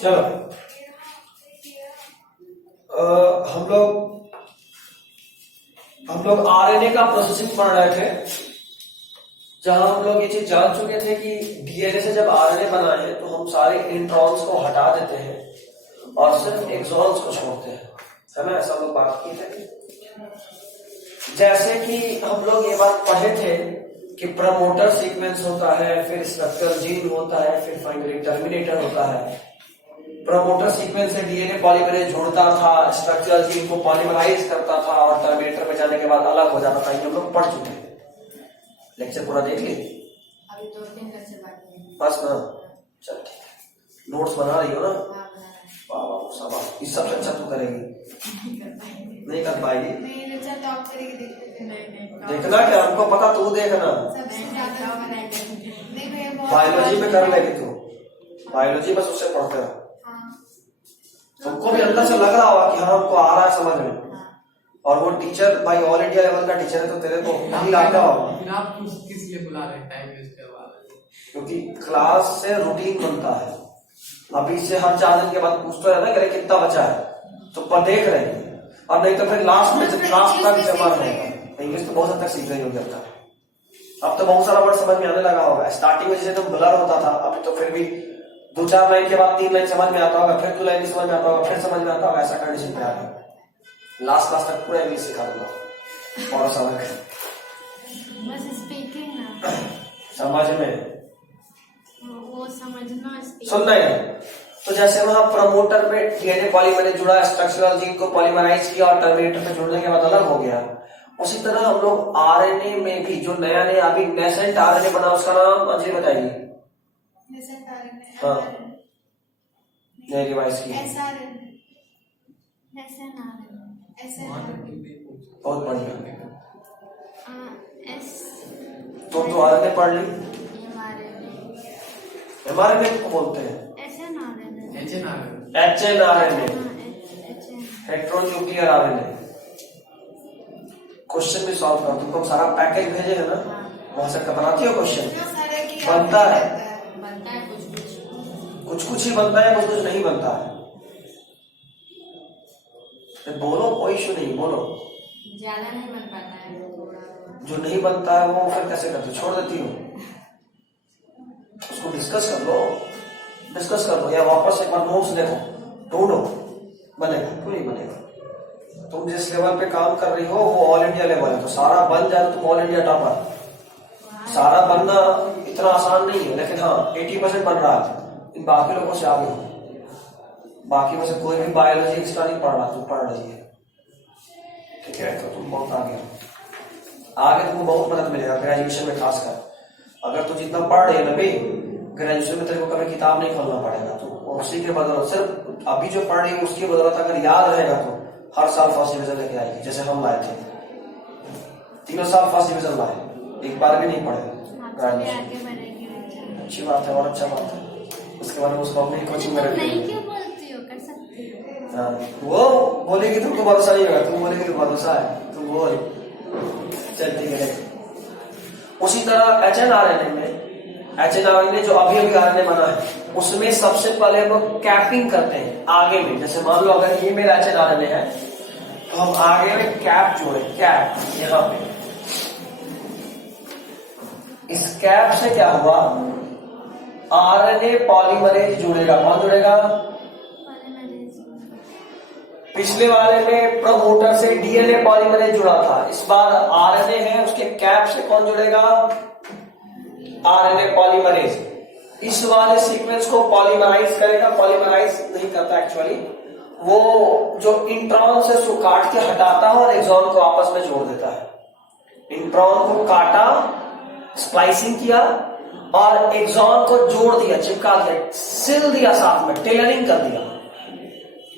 चलो हम लोग आरएनए का प्रोसेसिंग पढ़ रहे थे, जहां हम लोग ये चीज जान चुके थे कि डीएनए से जब आरएनए बना है तो हम सारे इंट्रॉन्स को हटा देते हैं और सिर्फ एक्सॉन्स को छोड़ते हैं, है ना? ऐसा हम लोग बात की थे। जैसे कि हम लोग ये बात पढ़े थे कि प्रमोटर सीक्वेंस होता है, फिर स्ट्रक्चरल जीन होता है, फिर फाइनली टर्मिनेटर होता है। प्रमोटर सीक्वेंस से डीएनए पॉलीमरेज जोड़ता था, स्ट्रक्चरल जीन को पॉलीमराइज करता था और टर्मिनेटर में जाने के बाद अलग हो जाता था। ये हम लोग पढ़ चुके हैं। लेक्चर पूरा देख लिए? अभी 2-3 लेक्चर बाकी है बस ना? चल ठीक है। नोट्स बना रही हो ना? हाँ, बना रहे हैं। वाह शाबाश। इस सबसे अच्छा तू करेगी? नहीं कर पाएगी? नहीं लेक्चर टॉप करेगी, देखते नहीं देखना क्या, हमको पता, तू देखना। सबसे ज्यादा नहीं भैया, बायोलॉजी में कर लेगी तू, बायोलॉजी बस उससे पढ़ते रहो। तुमको भी अंदर से लग रहा होगा कि हाँ हमको आ रहा है समझ में, और वो टीचर भाई ऑल इंडिया लेवल का टीचर है तो तेरे को नहीं आता होगा। फिर आप किस लिए बुला रहे हैं, टाइम वेस्ट करवा रहे हैं? क्योंकि क्लास से रूटीन बनता है। अभी से हर 4 दिन के बाद पूछते रहना कि कितना बचा है, तो पर देख रहे हैं, और नहीं तो फिर लास्ट में लास्ट तक जमा रहेगा। इंग्लिश तो बहुत हद तक सीख रही होगी अब तो बहुत सारा वर्ड समझ में आने लगा होगा। स्टार्टिंग में जैसे तो ब्लर होता था, अभी तो फिर भी 2-4 लाइन के बाद 3 लाइन समझ में आता होगा, फिर 2 लाइन समझ में आता होगा, फिर समझ में आता होगा। ऐसा कंडीशन पे आ गया। लास्ट क्लास तक पूरा इंग्लिश सिखा दूंगा और समझ बस स्पीकिंग ना समझ में वो समझना सुनना है। तो जैसे वहां प्रमोटर पे डीएनए पॉलीमरेज जुड़ा, स्ट्रक्चरल जीन को पॉलीमराइज किया और टर्मिनेटर पे जुड़ने के बाद अलग हो गया। उसी तरह हम लोग आरएनए में भी जो नया नया अभी नेसेंट आरएनए बना, उसका नाम अजय बताइए। हाँ नई रिवाइज की, बहुत बढ़िया। तुम तो आरएनए पढ़ ली, एमआरएनए को बोलते हैं एचएनआरएनए, हेट्रोन्यूक्लियर आरएनए। क्वेश्चन भी सॉल्व कर, तुमको सारा पैकेज भेजे है ना, वहां से बनाती हो क्वेश्चन, बनता है कुछ ही बनता है, कुछ नहीं बनता है। बोलो, कोई इशू नहीं, बोलो। ज्यादा नहीं बन पाता है, जो नहीं बनता है वो फिर कैसे करते, छोड़ देती हूँ, उसको डिस्कस कर लो या वापस एक बार नोट्स देखो, ढूंढो, बनेगा क्यों नहीं बनेगा। तुम जिस लेवल पे काम कर रही हो वो ऑल इंडिया लेवल है, तो सारा बन जाए तो तुम ऑल इंडिया टॉपर। सारा बनना इतना आसान नहीं है, लेकिन हाँ 80% बन रहा है। इन बाकी लोगों से आगे हो, बाकी में से कोई भी बायोलॉजी एक्स्ट्रा नहीं पढ़ रहा, तुम पढ़ रही है, ठीक है? तो तुम बहुत आगे हो, आगे तुमको बहुत मदद मिलेगा ग्रेजुएशन में खासकर। अगर तू जितना पढ़ रही है ना भाई, ग्रेजुएशन में तेरे को कभी किताब नहीं खोलना पड़ेगा। तो उसी के बदौलत, सिर्फ अभी जो पढ़ रही है उसकी बदौलत अगर याद रहेगा तो हर साल फर्स्ट डिवीजन लेके आएगी। जैसे हम लाए थे, 3 साल फर्स्ट डिवीजन लाए, एक बार भी नहीं पढ़े ग्रेजुएशन। अच्छी बात है और अच्छा बात है। उसके बाद उसको अपनी कोचिंग में रखेंगे। वो बोलेगी तुमको भरोसा नहीं होगा, तुम बोलेगी तो भरोसा है, तुम बोल। चल ठीक है। उसी तरह एचएनआरएनए जो अभी आरएनए बना है, उसमें सबसे पहले हम लोग कैपिंग करते हैं आगे में। जैसे मान लो अगर ये मेरा एचएनआरएनए है तो हम आगे में कैप जोड़े, कैप यहाँ पे। इस कैप से क्या हुआ, आरएनए पॉलीमरेज जुड़ेगा। कौन जुड़ेगा? पिछले वाले में प्रमोटर से डीएनए पॉलीमरेज जुड़ा था, इस बार आरएनए है, उसके कैप से कौन जुड़ेगा? RNA polymerase. इस वाले सीक्वेंस को पॉलीमराइज करेगा, पॉलीमराइज नहीं करता एक्चुअली, वो जो इंट्रॉन से उसको काट के हटाता है और एक्सॉन को आपस में जोड़ देता है। इंट्रॉन को काटा, स्प्लाइसिंग किया और एक्सॉन को जोड़ दिया, चिपका दिया, सिल दिया, साथ में टेलरिंग कर दिया।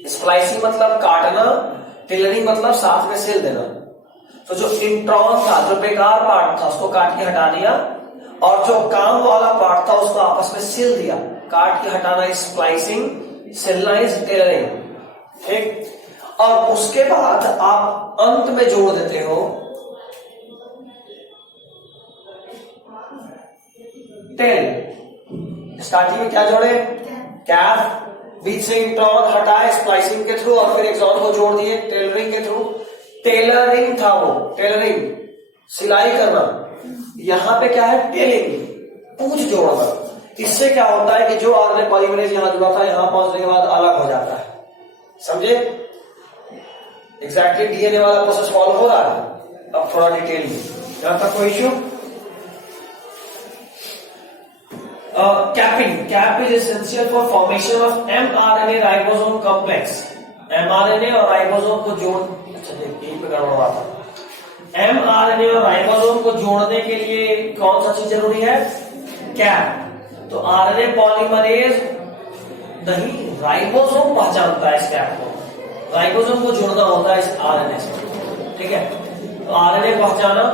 स्प्लाइसिंग मतलब काटना, टेलरिंग मतलब साथ में सिल देना। तो जो इंट्रॉन था, जो बेकार पार्ट था, उसको काट के हटा दिया, और जो काम वाला पार्ट था उसको आपस में सिल दिया। काट के हटाना इज स्प्लाइसिंग, सिलना इज टेलरिंग, ठीक। और उसके बाद आप अंत में जोड़ देते हो टेल। स्टार्टिंग में क्या जोड़े? कैप, बीच से इंट्रॉन हटाए स्प्लाइसिंग के थ्रू और फिर एक्सॉन को जोड़ दिए टेलरिंग के थ्रू। टेलरिंग था वो, टेलरिंग सिलाई करना। यहां पे क्या है, टेलिंग, पूंछ जोड़ना। इससे क्या होता है कि जो आरएनए पॉलीमरेज यहां जुड़ा था यहां पहुंचने के बाद अलग हो जाता है। समझे? एग्जैक्टली डीएनए वाला प्रोसेस फॉलो हो रहा है। अब थोड़ा डिटेल में, यहां तक कोई issue? Capping, cap is essential for formation of mRNA ribosome complex. MRNA और राइबोसोम को जोड़, अच्छा यहीं पे गड़बड़ हुआ था। एमआरएनए और राइबोसोम को जोड़ने के लिए कौन सा चीज जरूरी है? कैप। तो आरएनए पॉलीमरेज नहीं, राइबोसोम पहचानता है इस कैप को। राइबोसोम को जोड़ना होता है इस आरएनए से, ठीक है? तो आरएनए पहचाना,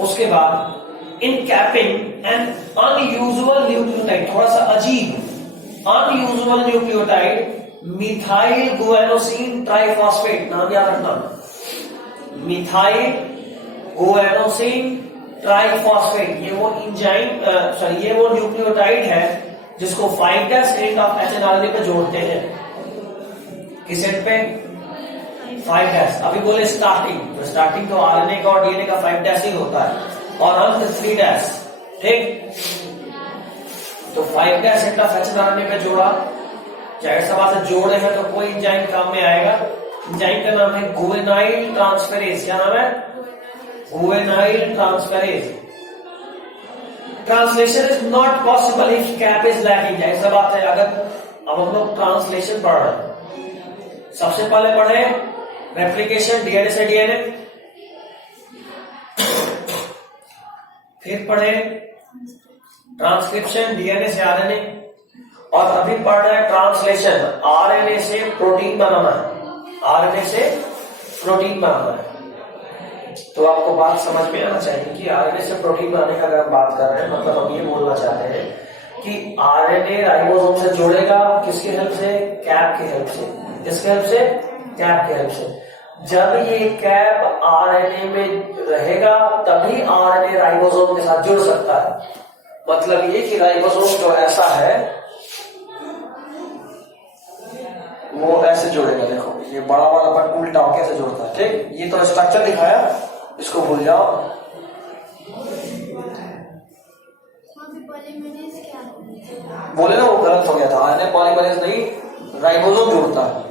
उसके बाद इन कैपिंग एन अनयूजुअल न्यूक्लियोटाइड, थोड़ा सा अजीब अनयूजुअल न्यूक्लियोटाइड मिथाइल गुएनोसिन ट्राइफॉस्फेट, नाम याद रखना, मिथाइल गुएनोसिन ट्राइफॉस्फेट। ये वो एंजाइम ये वो न्यूक्लियोटाइड है जिसको 5' एंड ऑफ एचएनआरएनए पे जोड़ते हैं। किस एंड पे? 5'। अभी बोले स्टार्टिंग, तो स्टार्टिंग तो आरएनए का और डीएनए का 5' ही होता है और अंत 3', ठीक? तो 5' एंड ऑफ एचएनआरएनए पे जोड़ा, जाहिर सा बात है जोड़े हैं तो कोई एंजाइम काम में आएगा। एंजाइम का नाम है गुएनाइल ट्रांसफेरेज। क्या नाम है? Guanyl transferase. Translation is not possible if cap is lacking. जाहिर सा बात है, अगर अब हम लोग ट्रांसलेशन पढ़ रहे हैं, सबसे पहले पढ़े रेप्लिकेशन डीएनए से डीएनए, फिर पढ़े ट्रांसक्रिप्शन डीएनए से आरएनए, और अभी पढ़ रहे हैं ट्रांसलेशन आरएनए से प्रोटीन बनाना है। आरएनए से प्रोटीन बनाना है। तो आपको बात समझ में आना चाहिए कि आरएनए से प्रोटीन बनाने का अगर हम बात कर रहे हैं, मतलब हम ये बोलना चाहते हैं कि आरएनए राइबोसोम से जुड़ेगा किसकी हेल्प से? कैप की हेल्प से। किसकी हेल्प से? कैप की हेल्प से। जब ये कैप आरएनए में रहेगा तभी आरएनए राइबोसोम के साथ जुड़ सकता है। मतलब ये कि राइबोसोम जो ऐसा है वो ऐसे जुड़ेगा। देखो ये बड़ा वाला पार्ट उल्टा कैसे जुड़ता है, ठीक? ये तो स्ट्रक्चर दिखाया, इसको भूल जाओ। बोले ना वो गलत हो गया था, आरएनए पॉलीमरेज नहीं, राइबोसोम जुड़ता है।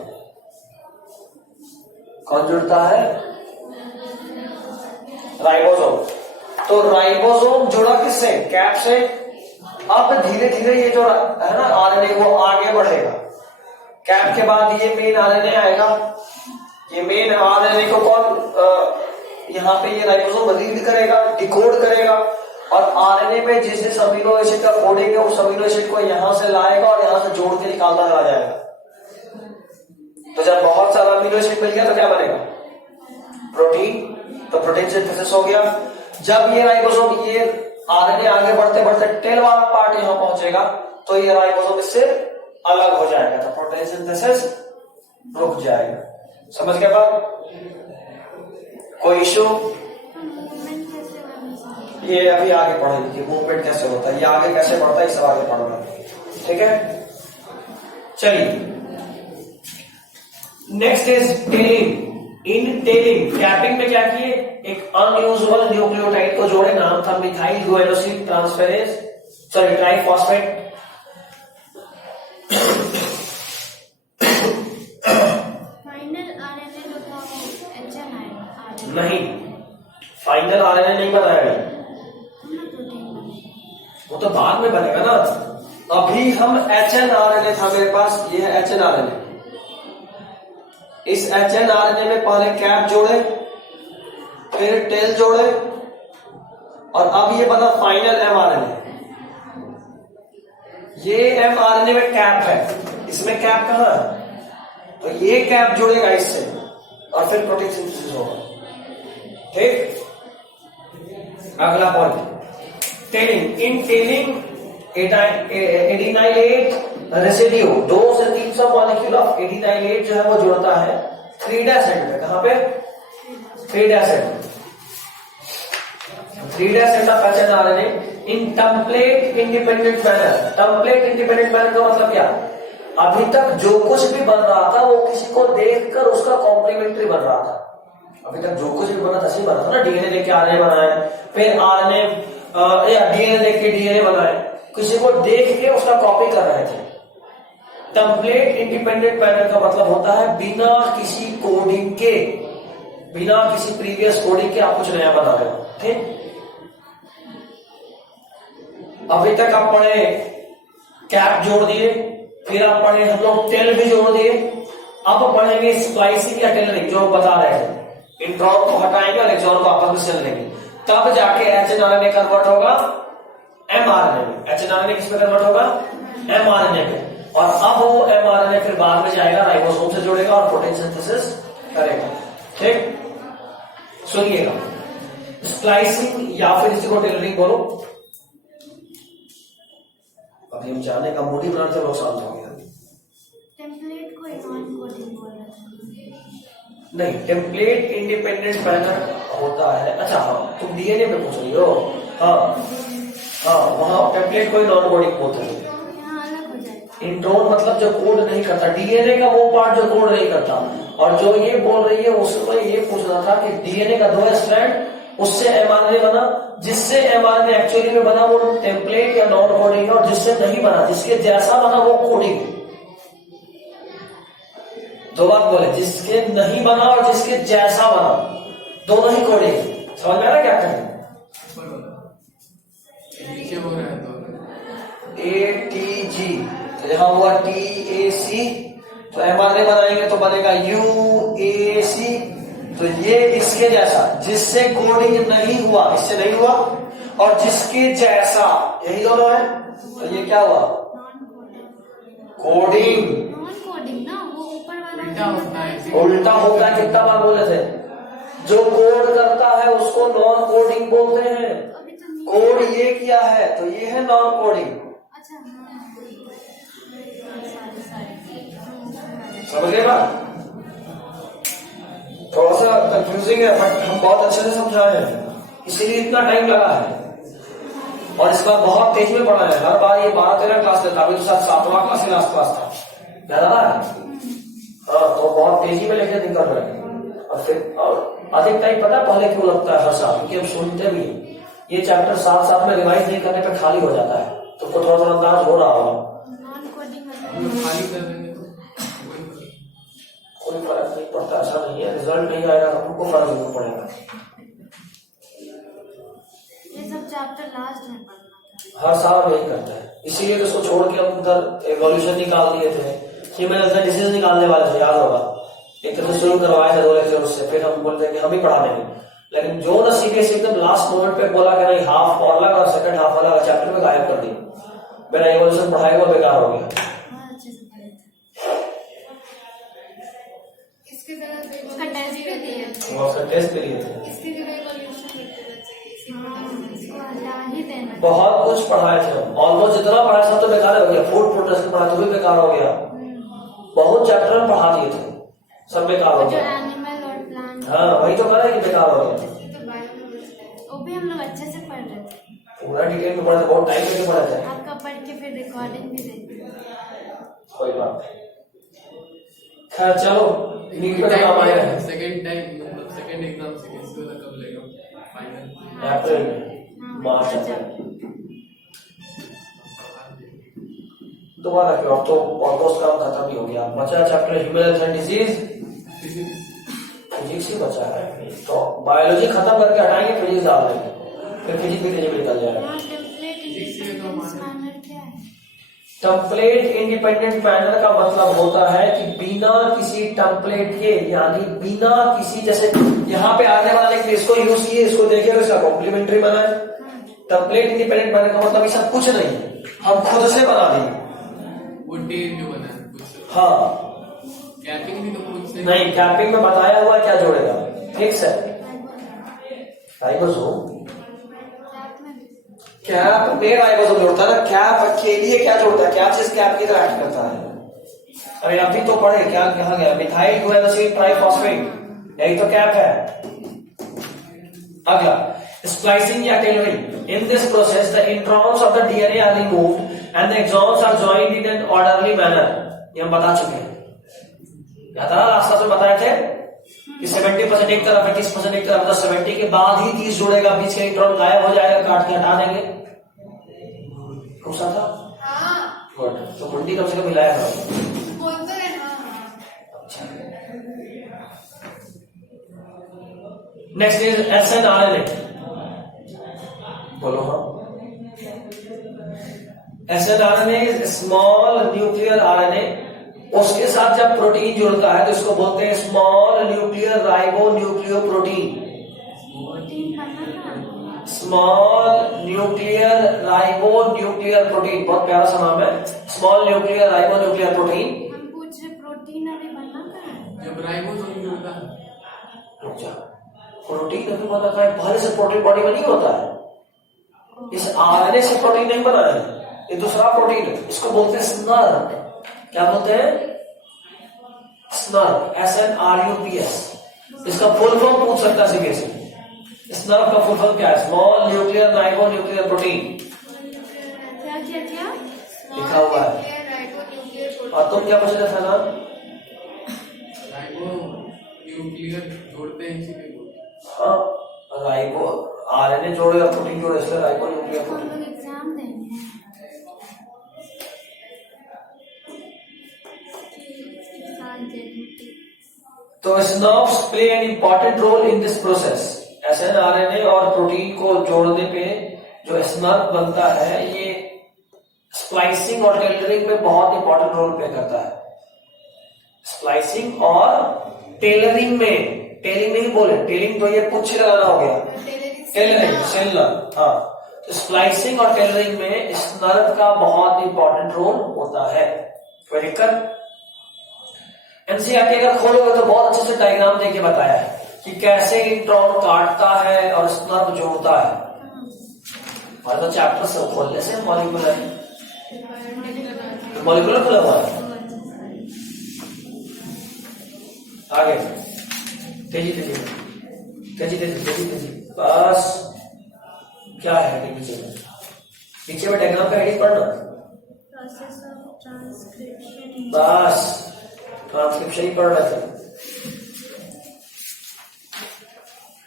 कौन जुड़ता है? राइबोसोम। तो राइबोसोम जुड़ा किससे? कैप से। अब धीरे धीरे ये जो है ना आरएनए वो आगे बढ़ेगा। कैप के बाद ये मेन आरएनए आएगा। ये मेन आरएनए को कौन यहाँ पे ये राइबोसोम रीड करेगा, डिकोड करेगा, और आरएनए में जिस जिस अमीनो एसिड का कोडिंग है उस अमीनो एसिड को यहां से लाएगा और यहां से जोड़ के निकालता चला जाएगा। तो जब बहुत सारा अमीनो एसिड मिल गया तो क्या बनेगा? प्रोटीन। तो प्रोटीन सिंथेसिस हो गया। जब ये राइबोसोम ये आरएनए आगे बढ़ते बढ़ते टेल वाला पार्ट यहां पहुंचेगा तो ये राइबोसोम इससे अलग हो जाएगा, तो प्रोटीन सिंथेसिस रुक जाएगा। समझ गए बात? कोई इश्यू? ये अभी आगे पढ़ेंगे कि मूवमेंट कैसे होता है, ये आगे कैसे बढ़ता है, ये सब आगे पढ़ना, ठीक है? चलिए next is telling. In telling capping में क्या किए? एक अनयूजुअल न्यूक्लियोटाइड को जोड़े, नाम था methyl guanosine transferase, sorry triphosphate. Final RNA जो था वो एचएनआरएनए नहीं, फाइनल आरएनए नहीं बनाएगा, वो तो बाद में बनेगा ना। अभी हम एचएनआरएनए था मेरे पास, ये है एचएनआरएनए। इस एचएनआरएनए में पहले कैप जोड़े, फिर टेल जोड़े, और अब ये बना फाइनल एमआरएनए। ये एमआरएनए में कैप है, इसमें कैप कहां है? तो ये कैप जुड़ेगा इससे और फिर प्रोटीन सिंथेसिस होगा, ठीक? अगला point telling. In telling adenylate residue 2 से 300 मॉलिक्यूल ऑफ एडिनाइलेट जो है वो जुड़ता है 3' एंड में। कहां पे? 3' and. 3' end of hnRNA in template independent manner. Template independent manner का मतलब क्या? अभी तक जो कुछ भी बन रहा था वो किसी को देखकर उसका कॉम्प्लीमेंट्री बन रहा था। अभी तक जो कुछ भी बना था सही बना था ना, डीएनए देख के आरएनए बनाए, फिर आरएनए या डीएनए देख के डीएनए बनाए, किसी को देख के उसका कॉपी कर रहे थे। टेम्पलेट इंडिपेंडेंट पैनल का मतलब होता है बिना किसी कोडिंग के, बिना किसी प्रीवियस कोडिंग के आप कुछ नया बना रहे हो। ठीक, अभी तक आप पढ़े कैप जोड़ दिए, फिर आप पढ़े हम लोग टेल भी जोड़ दिए, अब पढ़ेंगे स्प्लाइसिंग या टेलरिंग जो बता रहे हैं। इंट्रॉन को हटाएंगे और एक्सॉन को आपस में चल लेंगे, तब जाके एचएनआरएनए कन्वर्ट होगा एमआरएनए में। एचएनआरएनए किस में कन्वर्ट होगा? एमआरएनए में। और अब वो एमआरएनए फिर बाद में जाएगा राइबोसोम से जुड़ेगा और प्रोटीन सिंथेसिस करेगा। ठीक, सुनिएगा, स्प्लाइसिंग या फिर इसी को टेलरिंग बोलो। अभी हम जाने का मूड ही बनाते लोग शांत हो गया। टेम्पलेट को नॉन कोडिंग बोल रहे थे। नहीं, टेम्पलेट इंडिपेंडेंट पैनल होता है। अच्छा हाँ, तुम डीएनए पे पूछ रही हो। हाँ, वहां टेम्पलेट कोई नॉन कोडिंग बोलते हैं। इंट्रोन मतलब जो कोड नहीं करता, डीएनए का वो पार्ट जो कोड नहीं करता। और जो ये बोल रही है उसमें ये पूछना था कि डीएनए का 2 स्ट्रैंड, उससे एमआरएनए बना, जिससे एमआरएनए एक्चुअली में बना वो टेम्पलेट या नॉन कोडिंग है, और जिससे नहीं बना, जिसके जैसा बना वो कोडिंग है। 2 बात बोले, जिसके नहीं बना और जिसके जैसा बना, दोनों ही कोडिंग। समझ में आ रहा क्या करें? ATG तो जहां हुआ TAC, तो एमआरएनए बनाएंगे तो बनेगा UAC। तो ये इसके जैसा, जिससे कोडिंग नहीं हुआ, इससे नहीं हुआ, और जिसके जैसा, यही दोनों है। तो ये क्या हुआ? कोडिंग। नॉन कोडिंग ना, वो ऊपर वाला उल्टा होता है। कितना बार बोले थे? जो कोड करता है उसको नॉन कोडिंग बोलते हैं। कोड ये किया है तो ये है नॉन कोडिंग। समझ गए बात? थोड़ा सा कंफ्यूजिंग है बट हम बहुत अच्छे से समझाए हैं, इसीलिए इतना टाइम लगा है। और इस बार बहुत तेज में पढ़ा है। हर बार ये 12-13 क्लास लेता, अभी तो 7वां क्लास ही लास्ट क्लास था, याद आ रहा है? हाँ, तो बहुत तेजी में लेके निकल रहे हैं। और फिर और अधिक टाइम पता पहले क्यों लगता है हर साल, क्योंकि हम सुनते भी ये चैप्टर साथ में रिवाइज नहीं करने पर खाली हो जाता है। तुमको थोड़ा थोड़ा अंदाज हो रहा होगा। कोई फर्क नहीं पड़ता, ऐसा नहीं है। रिजल्ट नहीं आएगा तो हमको फर्क नहीं पड़ेगा। ये सब चैप्टर लास्ट में पढ़ना हर साल यही करता है, इसीलिए तो इसको छोड़ के हम उधर एवोल्यूशन निकाल दिए थे, ह्यूमन डिसीज निकालने वाले थे, याद होगा। एक तो शुरू करवाए थे 2 लेक्चर, उससे फिर हम बोलते हैं कि हम ही पढ़ा देंगे। लेकिन जो ना सीबीएसई एकदम लास्ट मोमेंट पे बोला कि नहीं, हाफ अलग और सेकंड हाफ अलग, चैप्टर में गायब कर दिया। मेरा एवोल्यूशन पढ़ाया हुआ बेकार हो गया। टेस्ट भी लिए थे, बहुत कुछ पढ़ाए थे हम। ऑलमोस्ट जितना पढ़ाया सब तो बेकार हो गया। फूड प्रोटेक्शन पढ़ा तो भी बेकार हो गया। बहुत चैप्टर में पढ़ा दिए थे, सब बेकार हो गया। हाँ, वही तो कहा है कि बेकार हो गया। वो भी हम लोग अच्छे से पढ़ रहे थे, पूरा डिटेल में पढ़ा था, बहुत टाइम लेके पढ़ा था। आपका पढ़ के फिर रिकॉर्डिंग भी देखते। कोई बात नहीं, खैर चलो। सेकंड एग्जाम कब लेगा? फाइनल अप्रैल में, मार्च अप्रैल। दोबारा क्यों? अब तो ऑलमोस्ट काम खत्म ही हो गया। बचा chapter human health and disease, physics ही बचा है। तो बायोलॉजी खत्म करके हटाएंगे, फिजिक्स डाल देंगे, फिर फिजिक्स भी तेजी में निकल जाएगा। टेम्पलेट इंडिपेंडेंट पैनल का मतलब होता है कि बिना किसी टेम्पलेट के, यानी बिना किसी, जैसे यहाँ पे आने वाले इसको यूज किए, इसको देखिए, इसका कॉम्प्लीमेंट्री बना है। टेम्पलेट इंडिपेंडेंट पैनल का मतलब ऐसा कुछ नहीं, हम खुद से बना देंगे। वो टेल जो बना है कुछ। हाँ, कैपिंग भी तो खुद से नहीं, कैपिंग में बताया हुआ क्या जोड़ेगा, फिक्स है। राइबोसोम कैप में राइबोसोम जोड़ता है ना, कैप के लिए क्या जोड़ता है, क्या चीज कैप की तरह एक्ट करता है। अरे अभी तो पढ़े, क्या कहा गया, मिथाइल गुआनोसिन ट्राइफॉस्फेट, यही तो कैप है। अगला, splicing या tailoring. In this process, the introns of the DNA are removed and the exons are joined in an orderly manner. ये हम बता चुके हैं, याद था लास्ट क्लास में बताए थे कि 70% एक तरफ है, 30% एक तरफ, तो 70 के बाद ही 30 जुड़ेगा, बीच का इलेक्ट्रॉन गायब हो जाएगा, काट के हटा देंगे। पूछा था गुड, तो कुंडी कम से कम मिलाया था। अच्छा, नेक्स्ट इज SNRNA। बोलो हाँ। SNRNA is small nuclear RNA। उसके साथ जब प्रोटीन जुड़ता है तो इसको बोलते हैं small nuclear ribo nucleo protein. Small nuclear ribo nuclear protein, बहुत प्यारा सा नाम है, small nuclear ribo nuclear protein. हम पूछ रहे प्रोटीन अभी बना कहाँ है? जब राइबोसोम जुड़ता है, प्रोटीन अभी बना था, पहले से प्रोटीन बॉडी में नहीं होता है, इस आरएनए से प्रोटीन नहीं बना है, ये दूसरा प्रोटीन है, इसको बोलते हैं स्नर्प। क्या बोलते हैं? स्नर्प, SNRUPS। इसका फुल फॉर्म पूछ सकता है सीबीएसई, स्नर्प का फुल फॉर्म क्या है? Small nuclear ribo nuclear protein क्या क्या क्या? लिखा हुआ है। और तुम क्या पूछ रहे थे ना? राइबो न्यूक्लियर जोड़ते हैं इसीलिए बोलते हैं। हाँ, राइबो आरएनए जोड़ेगा प्रोटीन जोड़े, इसलिए राइबो न्यूक्लियर हम प्रोटीन। लोग एग्जाम देंगे। तो snurps play an important role in this process. SNRNA और प्रोटीन को जोड़ने पे जो स्नर्प बनता है, ये स्प्लाइसिंग और टेलरिंग में बहुत इंपॉर्टेंट रोल प्ले करता है। स्प्लाइसिंग और टेलरिंग में, टेलिंग नहीं बोले, टेलिंग तो ये पुच्छ लगाना हो गया, टेलरिंग सेलर। हाँ, तो स्प्लाइसिंग और टेलरिंग में स्नर्प का बहुत इंपॉर्टेंट रोल होता है। कोई दिक्कत? एनसीईआरटी अगर खोलोगे तो बहुत अच्छे से डायग्राम देके बताया है कि कैसे इलेक्ट्रॉन काटता है और स्नर्प जोड़ता है। और तो चैप्टर सब खोलने से मॉलिक्यूलर खुला हुआ है। आगे तेजी तेजी तेजी तेजी तेजी तेजी, बस क्या है नीचे में? नीचे में डायग्राम का हेडिंग पढ़ना, प्रोसेस ऑफ ट्रांसक्रिप्शन। बस ट्रांसक्रिप्शन ही पढ़ रहे थे।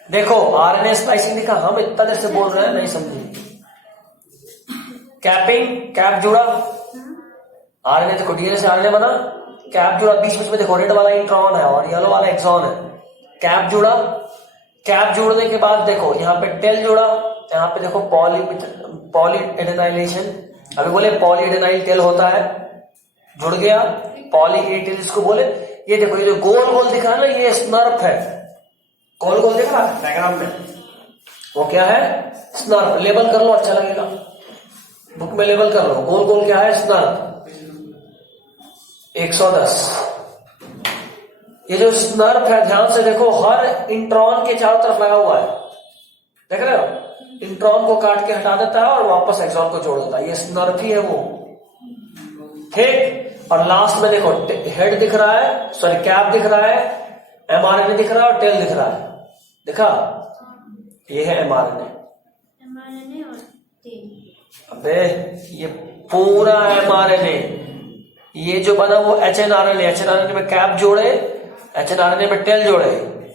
देखो आरएनए स्प्लाइसिंग लिखा, हम इतना देर से बोल रहे हैं नहीं समझे। कैपिंग, कैप जुड़ा, आरएनए देखो डीएनए से आरएनए बना, कैप जुड़ा, बीच बीच में देखो रेड वाला इंट्रॉन है और येलो वाला एक्सॉन है। कैप जुड़ा, कैप जुड़ने के बाद देखो यहाँ पे टेल जुड़ा, यहाँ पे देखो पॉली एडेनाइलेशन, अभी बोले पॉली एडेनाइल टेल होता है, जुड़ गया पॉली ए टेल इसको बोले। ये देखो ये जो गोल गोल दिख रहा है ना, ये स्नर्प है, गोल गोल दिख रहा है डायग्राम में, वो क्या है? स्नर्प। लेबल कर लो, अच्छा लगेगा, बुक में लेबल कर लो, गोल गोल क्या है? स्नर्प। 110। ये जो स्नर्प है, ध्यान से देखो, हर इंट्रॉन के चारों तरफ लगा हुआ है, देख रहे हो? इंट्रॉन को काट के हटा देता है और वापस एक्सॉन को जोड़ देता है, ये स्नर्प ही है वो, ठीक। और लास्ट में देखो हेड दिख रहा है, सॉरी कैप दिख रहा है, एमआरएनए दिख रहा है और टेल दिख रहा है, दिखा? ये है एमआरएनए और टेल। अबे ये पूरा एमआरएनए, ये जो बना वो एचएनआरएनए, एचएनआरएनए में कैप जोड़े, एचएनआरएनए में टेल जोड़े,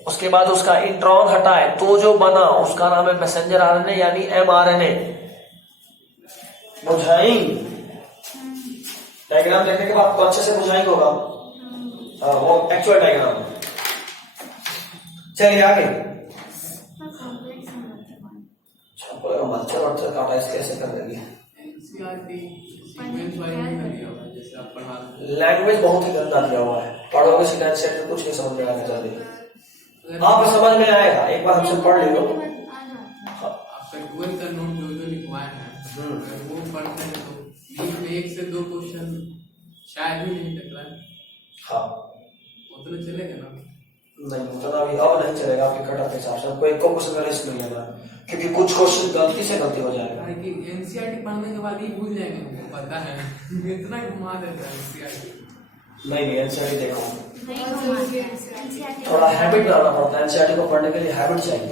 उसके बाद उसका इंट्रॉन हटाए तो जो बना उसका नाम है मैसेंजर आरएनए यानी एमआरएनए। बुझाई? डायग्राम देखने के बाद तो अच्छे से बुझाई होगा, वो एक्चुअल डायग्राम। चलिए आगे। मच्छर काटा इसके ऐसे कर देंगे। जैसे आप पढ़ा, लैंग्वेज बहुत ही गंदा दिया हुआ है, पढ़ोगे सीधा सेट कुछ नहीं समझ में आएगा जल्दी। आप समझ में आएगा, एक बार हमसे पढ़ लो। आपका गूगल का नोट जो जो लिखवाए हैं, अगर वो पढ़ते हैं तो बीच में 1 से 2 क्वेश्चन शायद भी नहीं निकला है। हाँ, उतना चलेगा ना? नहीं उतना भी अब नहीं चलेगा आपके कट ऑफ के हिसाब से, आपको एक क्वेश्चन का लिस्ट मिल जाएगा, क्योंकि कुछ क्वेश्चन गलती से गलती हो जाएगा। कि एनसीईआरटी पढ़ने के बाद ही भूल जाएंगे, मुझे पता है। इतना घुमा देता है एनसीईआरटी। नहीं एनसीईआरटी देखो, थोड़ा हैबिट डालना पड़ता है, एनसीईआरटी को पढ़ने के लिए हैबिट चाहिए।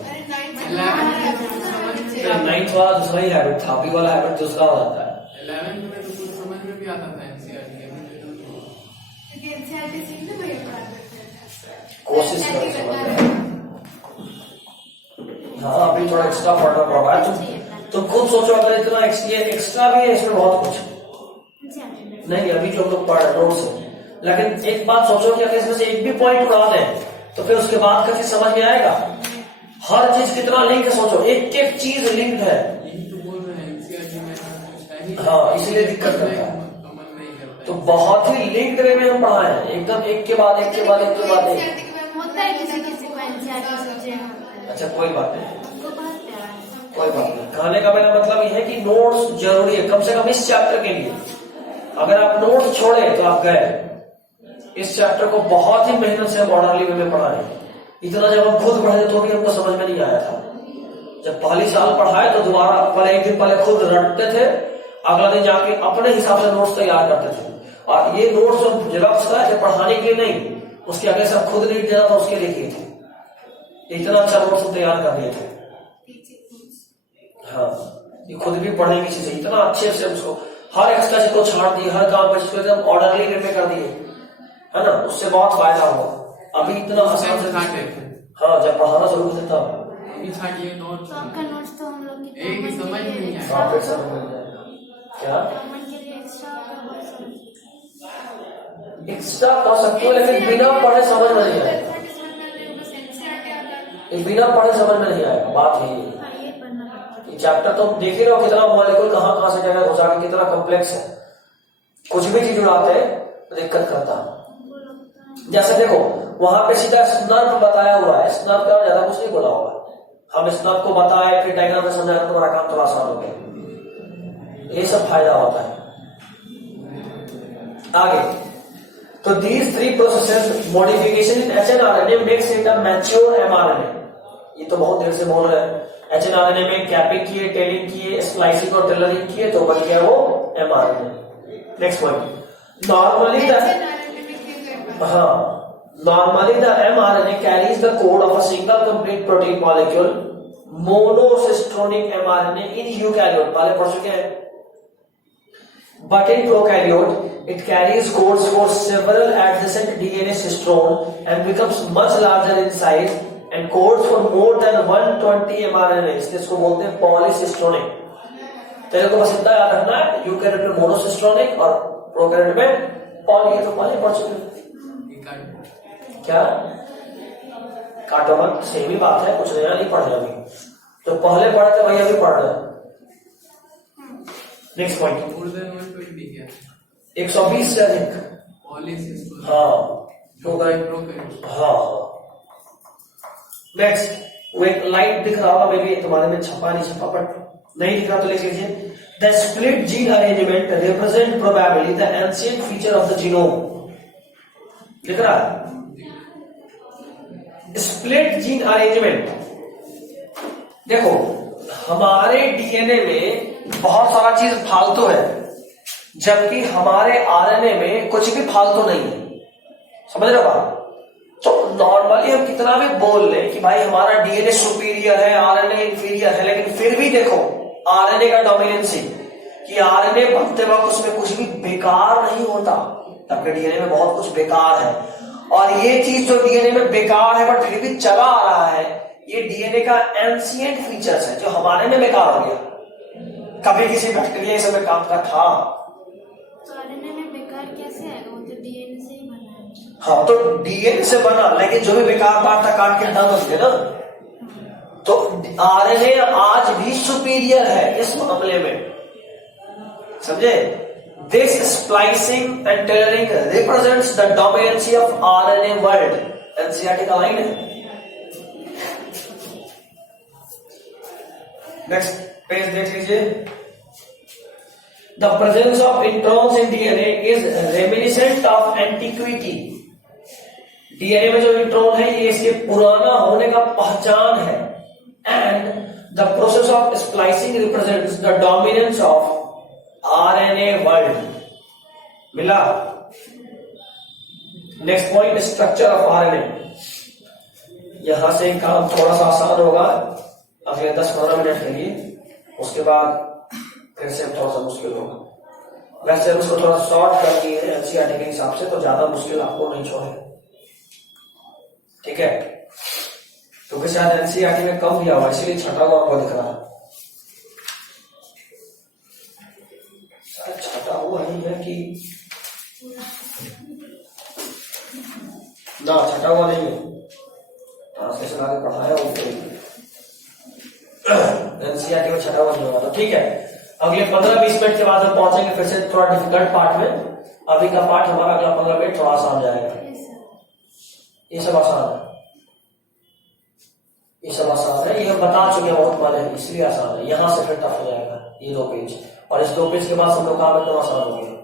9th वाला दूसरा ही हैबिट था, अभी वाला हैबिट दूसरा हो जाता है। 11th में तो कुछ समझ में भी आता था एनसीईआरटी। कोशिश करो समझने। हाँ अभी थोड़ा एक्स्ट्रा पढ़ना पड़ेगा। तुम खुद सोचो, अगर इतना एक्स्ट्रा भी है इसमें बहुत कुछ नहीं, अभी जो हम लोग पढ़ रहे नोट्स है। लेकिन एक बात सोचो कि अगर इसमें से एक भी पॉइंट उड़ा दें तो फिर उसके बाद का चीज समझ में आएगा। हर चीज कितना लिंक है सोचो, एक एक चीज लिंक्ड है। हाँ इसलिए दिक्कत करता है। तो बहुत ही लिंक्ड वे में हम पढ़ाए हैं, एकदम एक के बाद एक के बाद एक के बाद एक। होता है किसी किसी को एनसीईआरटी सब्जेक्ट। अच्छा कोई बात नहीं, हमको बहुत प्यारा है। कोई बात नहीं। कहने का मेरा मतलब यह है कि नोट्स जरूरी है, कम से कम इस चैप्टर के लिए। अगर आप नोट्स छोड़े तो आप गए। इस चैप्टर को बहुत ही मेहनत से हम ऑर्डरली वे में पढ़ाए। इतना जब हम खुद पढ़े तो भी हमको समझ में नहीं आया था। जब पहली साल पढ़ाए तो दोबारा पहले एक दिन पहले खुद रटते थे, अगला दिन जाके अपने हिसाब से नोट्स तैयार करते थे। और ये नोट्स जो जेरॉक्स था पढ़ाने के लिए नहीं, उसके आगे सब खुद रीड देना था उसके लिए किए थे। इतना अच्छा नोट्स तैयार कर दिए थे। हाँ ये खुद भी पढ़ने की चीज है, इतना अच्छे से उसको हर एक्स्ट्रा चीज को छाट दिए, हर काम पर एकदम ऑर्डरली वे में कर दिए, है ना। उससे बहुत फायदा हुआ। अभी इतना आसान से हाँ जब पढ़ाना शुरू होता तब तो आपका नोट्स तो हम लोग की एक ही समझ में नहीं आया। आप एक्स्ट्रा मिल जाएगा। क्या कॉमन के लिए एक्स्ट्रा एक्स्ट्रा कह सकते हो, लेकिन बिना पढ़े समझ में नहीं आएगा। बिना पढ़े समझ में नहीं आएगा, बात यही है। हाँ ये पढ़ना पड़ता है। चैप्टर तो देख ही रहो कितना मॉलिक्यूल कहाँ से जगह घुसा के कितना कॉम्प्लेक्स है। कुछ भी चीज उड़ाते हैं तो दिक्कत करता है। जैसे देखो वहां पे सीधा स्नर्फ बताया हुआ है, स्नर्फ का ज्यादा कुछ नहीं बोला होगा। हम स्नर्फ को बताए फिर डायग्राम में समझाया तो तुम्हारा काम थोड़ा आसान हो गया। ये सब फायदा होता है। आगे तो these three processes modification in hRNA makes it a mature mRNA। ये तो बहुत देर से बोल रहे हैं। hRNA में कैपिंग किए, टेलिंग किए, स्प्लाइसिंग और टेलरिंग किए तो बन गया वो mRNA। Next point, normally the mRNA carries the code of a single complete protein molecule, monocistronic mRNA in eukaryote, पहले पढ़ चुके हैं। But in prokaryote it carries codes for several adjacent DNA cistrone and becomes much larger in size and codes for more than 120 mRNAs, इसको बोलते हैं पॉलीसिस्ट्रोनिक। तेरे को बस इतना याद रखना है, यूकैरियोट में मोनोसिस्ट्रोनिक और प्रोकैरियोट में पॉली। ये तो पहले पढ़ चुके हैं। क्या काटो मत, सेम ही बात है, कुछ नया नहीं पढ़ रहे अभी। तो पहले पढ़े थे वही अभी पढ़ रहे हैं। नेक्स्ट पॉइंट, 120 से अधिक। हाँ हाँ। नेक्स्ट, वो एक लाइट दिख रहा होगा, मे बी तुम्हारे में छपा नहीं छपा, बट नहीं दिख रहा तो लिख लीजिए। The split gene arrangement represent probably the ancient feature of the genome. दिख रहा है? स्प्लिट जीन अरेंजमेंट, देखो हमारे डीएनए में बहुत सारा चीज फालतू है, जबकि हमारे आरएनए में कुछ भी फालतू नहीं है। समझ रहे हो बात? तो नॉर्मली हम कितना भी बोल लें कि भाई हमारा डीएनए सुपीरियर है, आरएनए इंफीरियर है, लेकिन फिर भी देखो आरएनए का डोमिनेंसी कि आरएनए बनते वक्त उसमें कुछ भी बेकार नहीं होता, आपके डीएनए में बहुत कुछ बेकार है। और ये चीज जो डीएनए में बेकार है बट फिर भी चला आ रहा है, ये डीएनए का एंशिएंट फीचर्स है जो हमारे में बेकार हो गया। कभी किसी बैक्टीरिया इस समय काम का था। तो आरएनए में बेकार कैसे आएगा? वो तो डीएनए से ही बना है। हाँ तो डीएनए से बना, लेकिन जो भी बेकार पार्ट था काट के हटा बन गया ना। तो आरएनए आज भी सुपीरियर है इस मामले में, समझे? This splicing and tailoring represents the dominancy of RNA world। NCERT का लाइन है। नेक्स्ट पेज देख लीजिए। The presence of introns in DNA is reminiscent of antiquity। DNA में जो इंट्रॉन है ये इसके पुराना होने का पहचान है। And the process of splicing represents the dominance of RNA world. मिला? Next point, structure of RNA. यहां से काम थोड़ा सा आसान होगा अगले 10-15 मिनट के लिए, उसके बाद फिर से थोड़ा सा मुश्किल होगा। वैसे हम उसको थोड़ा शॉर्ट कर दिए एनसीईआरटी के हिसाब से, तो ज्यादा मुश्किल आपको नहीं छोड़े। ठीक है, क्योंकि शायद एनसीईआरटी में कम दिया हुआ इसलिए छठा हुआ आपको दिख रहा है। शायद छठा हुआ ही है कि ना, छठा हुआ नहीं है, ट्रांसलेशन आगे पढ़ाया वो एनसीईआरटी में छठा हुआ नहीं होगा। तो ठीक है, अगले 15-20 मिनट के बाद हम पहुंचेंगे फिर से थोड़ा डिफिकल्ट पार्ट में। अभी का पार्ट हमारा अगला 15 मिनट थोड़ा आसान जाएगा। ये सब आसान है, ये सब आसान है, ये हम बता चुके हैं बहुत बार, इसलिए आसान है। यहाँ से फिर टफ हो जाएगा ये 2 पेज, और इस 2 पेज के बाद सब लोग काम एकदम आसान हो गया।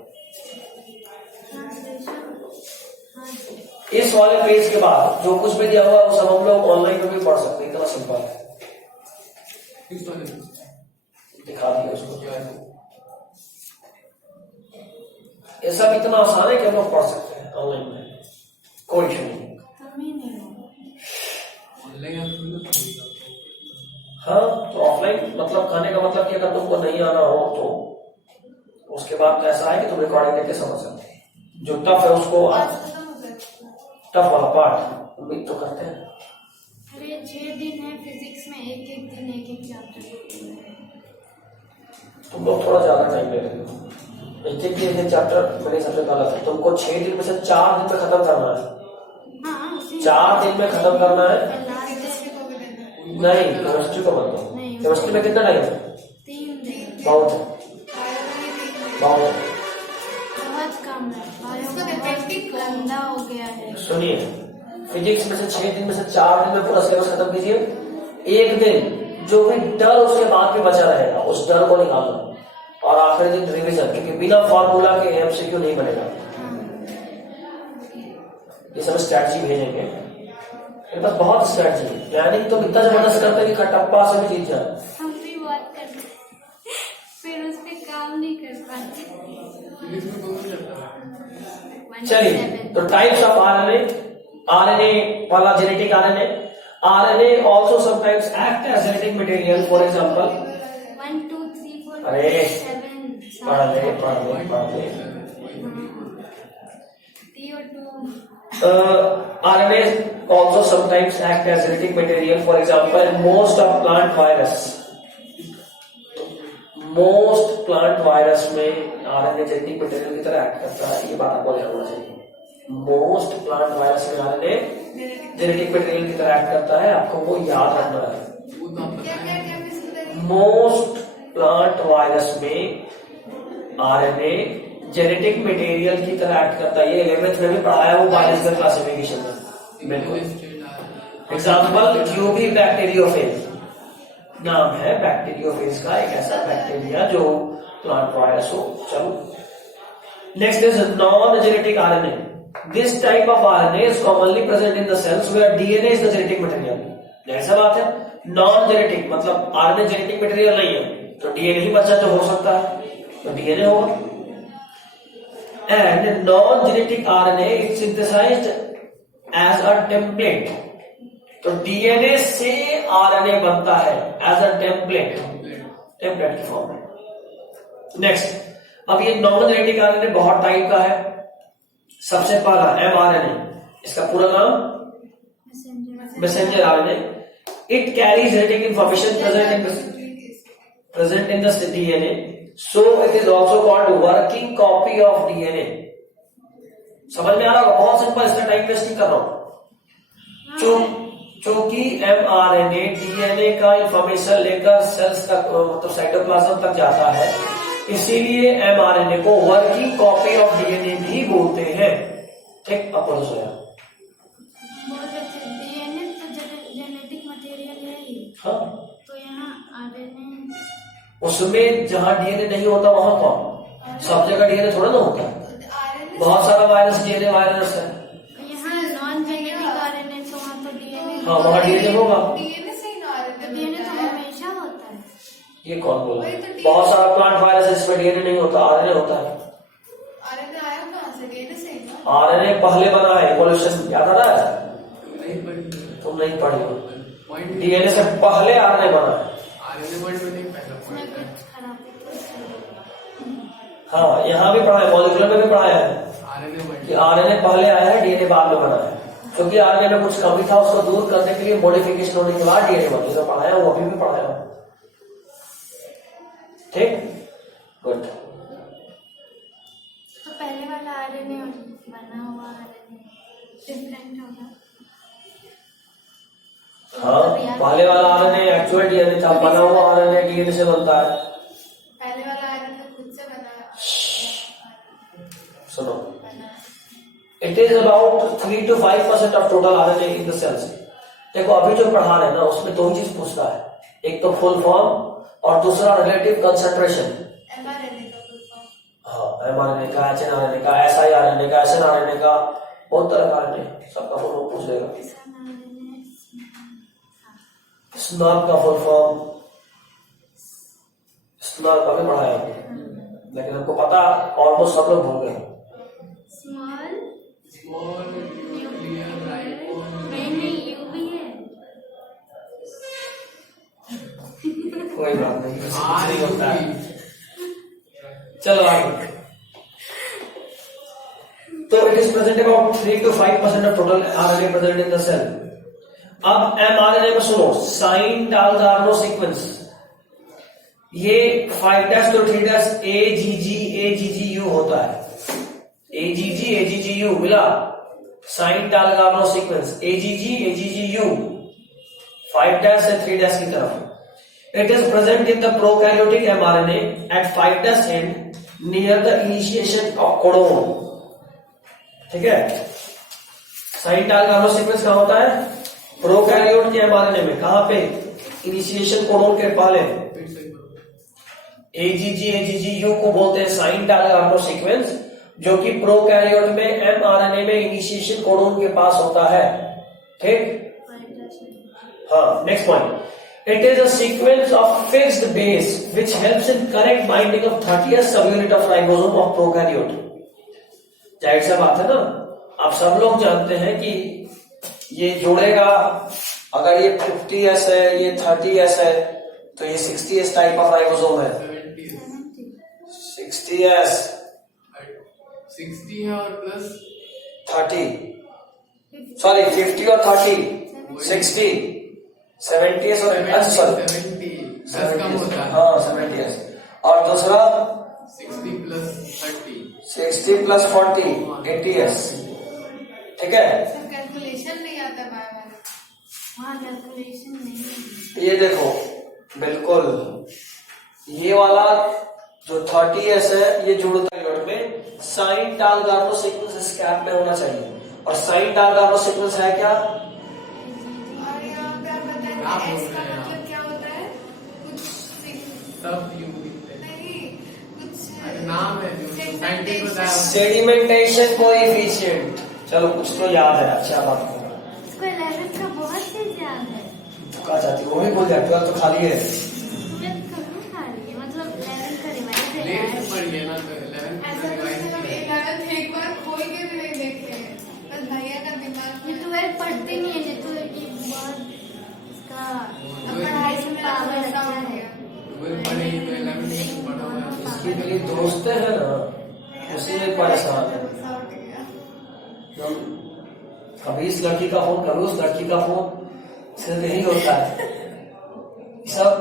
इस वाले पेज के बाद जो कुछ भी दिया हुआ है वो सब हम लोग ऑनलाइन में भी पढ़ सकते हैं, इतना सिंपल है। दिखा दिया उसको, ये सब इतना आसान है कि हम लोग पढ़ सकते हैं ऑनलाइन में, कोई इशू नहीं। हाँ, तो ऑफलाइन मतलब कहने का मतलब कि अगर तुमको नहीं आना हो तो उसके बाद तो ऐसा है कि तुम रिकॉर्डिंग करके समझ सकते हैं। जो टफ है उसको, टफ वाला पार्ट उम्मीद तो करते हैं। अरे 6 दिन है फिजिक्स में, एक दिन एक चैप्टर। तुम लोग थोड़ा ज्यादा टाइम ले रहे हो, एक चैप्टर मेरे हिसाब से गलत है। तुमको 6 दिन में से 4 दिन में खत्म करना है। 4 दिन में खत्म करना है। नहीं, केमिस्ट्री को मत दो। केमिस्ट्री में कितना टाइम है? 3 दिन। बहुत कम है, गंदा हो गया है। सुनिए, फिजिक्स में से 6 दिन में से 4 दिन में पूरा सिलेबस खत्म कीजिए। एक दिन जो भी डर उसके बाद भी बचा रहेगा उस डर को निकालना, और आखिरी दिन रिवीजन, क्योंकि बिना फॉर्मूला के एमसीक्यू नहीं बनेगा। ये सब स्ट्रैटेजी भेजेंगे, मेरे पास बहुत स्ट्रैटेजी है। प्लानिंग तो इतना जबरदस्त करते हैं कि खटप्पा से भी जीत जाए। हम भी बात करते फिर उस पे काम नहीं कर पाते। चलिए, तो टाइप्स ऑफ आरएनए वाला genetic RNA also sometimes act as genetic material. For example 1 2 3 4 अरे 7 पढ़ ले। RNA also sometimes act as genetic material. For example, most plant virus में RNA genetic material की तरह एक्ट करता है। ये बात आपको ध्यान होना चाहिए। मोस्ट प्लांट वायरस में RNA जेनेटिक मटेरियल की तरह एक्ट करता है, आपको वो याद रखना है। मोस्ट प्लांट वायरस में RNA जेनेटिक मटेरियल की तरह एक्ट करता है। ये 11th में भी पढ़ाया वो बायोलॉजिकल क्लासिफिकेशन में। बिल्कुल। एग्जाम्पल क्यूबी बैक्टीरियोफेज नाम है बैक्टीरियोफेज का, एक ऐसा बैक्टीरिया जो प्लांट वायरस हो। चलो, next is non genetic RNA. This type of RNA is commonly present in the cells where DNA is the genetic material. ऐसा बात है, नॉन जेनेटिक मतलब RNA जेनेटिक मटेरियल नहीं है तो DNA ही बचा तो हो सकता है, तो DNA होगा। And non-genetic RNA is synthesized as a template. तो DNA से RNA बनता है as a template की फॉर्म में। नेक्स्ट, अब ये नॉन जेनेटिक RNA बहुत टाइप का है। सबसे पहला mRNA, इसका पूरा नाम messenger RNA. It carries genetic information present in the DNA. So it is also called working copy of DNA. समझ में आ रहा होगा? बहुत सिंपल, इसका टाइम वेस्ट नहीं कर रहा हूं। चूंकि mRNA DNA का इंफॉर्मेशन लेकर सेल्स तक मतलब साइटोप्लाज्म तक जाता है, इसीलिए mRNA को वर्किंग कॉपी ऑफ DNA भी बोलते हैं। ठीक, अब बोलो सोया। DNA तो जेनेटिक मटेरियल है ही। हाँ, तो यहाँ RNA उसमें जहां DNA नहीं होता वहां कौन? सब जगह DNA थोड़ा ना होता है। बहुत सारा वायरस DNA वायरस है। यहाँ नॉन जेनेटिक RNA तो वहाँ तो DNA। हाँ, वहां DNA होगा। DNA तो हमेशा होता है। ये कौन बोल रहा है? बहुत सारा प्लांट वायरस है जिसमें DNA नहीं होता, RNA होता है। RNA पहले बना है, इवोल्यूशन याद आ रहा है? तुम नहीं पढ़े हो। DNA से पहले RNA बना है। हाँ, यहाँ भी पढ़ा है, मॉलिक्यूलर में भी पढ़ाया है कि RNA पहले आया है, DNA बाद में बना है। क्योंकि आरएनए में कुछ कमी था, उसको दूर करने के लिए मॉडिफिकेशन होने के बाद डीएनए बना। जो पढ़ाया वो अभी भी पढ़ाया। ठीक, गुड। तो पहले वाला आरएनए और बना हुआ आरएनए डिफरेंट होगा। हाँ, पहले वाला आरएनए एक्चुअल डीएनए था, बना हुआ आरएनए डीएनए से बनता है। पहले वाला आरएनए खुद से बना। सुनो, it is about 3 to 5% of total RNA in the cells. देखो अभी जो पढ़ा रहे हैं ना, उसमें दो ही चीज पूछता है, एक तो फुल फॉर्म और दूसरा रिलेटिव कंसंट्रेशन। एमआरएनए का फुल फॉर्म। हाँ, एमआरएनए का, एचएनआरएनए का, एसआईआरएनए का, एसएनआरएनए का, बहुत तरह का आरएनए, सबका फुल फॉर्म पूछ लेगा। स्नाप का फुल फॉर्म, स्नाप का भी पढ़ाया हमने, लेकिन हमको पता ऑलमोस्ट सब लोग भूल गए। Small nuclear ribose. नहीं यू भी है। कोई बात नहीं, कुछ नहीं होता है। RUB। चलो आगे। तो it is present about 3 to 5% of total RNA present in the cell. अब एमआरएनए में सुनो, साइन डालगार्नो सीक्वेंस, ये 5' to 3' AGG होता है। AGG मिला, साइन डालगार्नो सीक्वेंस AGG 5' से 3' की तरफ। It is present in the prokaryotic mRNA at 5' end near the initiation of codon। ठीक है, साइन डालगार्नो सीक्वेंस कहां होता है? प्रोकैरियोट के एमआरएनए में। कहां पे? इनिशिएशन कोडोन के पहले। AGG को बोलते हैं साइन डालगार्नो सीक्वेंस, जो कि प्रोकैरियोट में एमआरएनए में इनिशिएशन कोडोन के पास होता है। ठीक, हाँ। Next point, it is a sequence of fixed base which helps in correct binding of 30th subunit of ribosome of prokaryote. जाहिर सा बात है ना, आप सब लोग जानते हैं कि ये जोड़ेगा, अगर ये 50S है, ये 30S है, तो ये 60S टाइप ऑफ राइबोसोम है। 60S 60 है और प्लस 30, सॉरी 50 और 30, 60, 70S और 70 10 कम होता है। हाँ 70S, और दूसरा 60 प्लस 30 60 प्लस 40 80S। ठीक है, कैलकुलेशन नहीं आता बाय बाय। हाँ कैलकुलेशन नहीं है। ये देखो बिल्कुल, ये वाला जो 30S है, ये जुड़ता है में साइन डालगार्नो सीक्वेंस इस कैप में होना चाहिए। और साइन डालगार्नो सीक्वेंस है क्या? और यहाँ पे आप बताएं एस का मतलब क्या होता है? कुछ सब यूनिट नहीं, कुछ नाम है जो साइंटिस्ट बताया। Sedimentation coefficient. चलो कुछ तो याद है, अच्छा बात है। इसको 11 का बहुत चीज याद है। कहा चाहती वो भी बोल जाती, तो खाली है। तुम्हें कहाँ खाली है? मतलब 11 का रिवाइज है लेट यार। पढ़ गया ना, तो 11 ऐसा तो रिवाइज सिर्फ किया। 11 एक बार खोल के भी नहीं देखे। बस भैया का दिमाग ये 12 पढ़ते नहीं है, ये तो ये बहुत इसका पढ़ाई से पावर अच्छा है। वो पढ़ेगी तो 11 पढ़ा हुआ है। इसके लिए दोस्त है ना, उसी में परेशान है। कभी इस लड़की का फोन, कभी उस लड़की का फोन, सिर्फ यही होता है। सब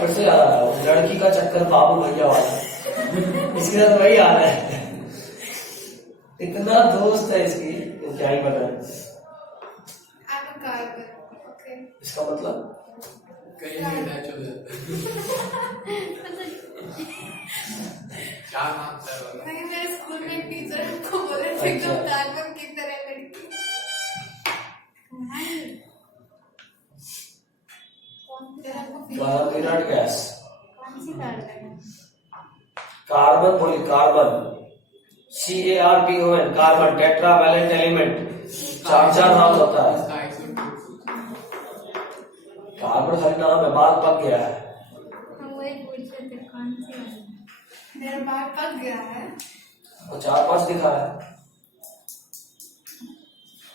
फिर से याद आ रहा है, लड़की का चक्कर बाबू भैया वाला, इसके साथ वही आ रहा है। इतना दोस्त है इसकी, तो क्या ही बताए। इसका मतलब कहीं भी अटैच हो जाता है। क्या नाम था वाला? नहीं, मेरे स्कूल में टीचर हमको बोले थे तुम कार्बन की तरह लड़की। कार्बोहाइड्रेट गैस, कौन सी कार्बन? कार्बन बोली, carbon CARBON, carbon tetravalent element, 4 हाथ होता है। इसका isotope। कार्बन खाली नाम है, बाल पक गया है। हम वही पूछ रहे थे कौन सी वाली? मेरा बाल पक गया है। वो 4-5 दिखा है,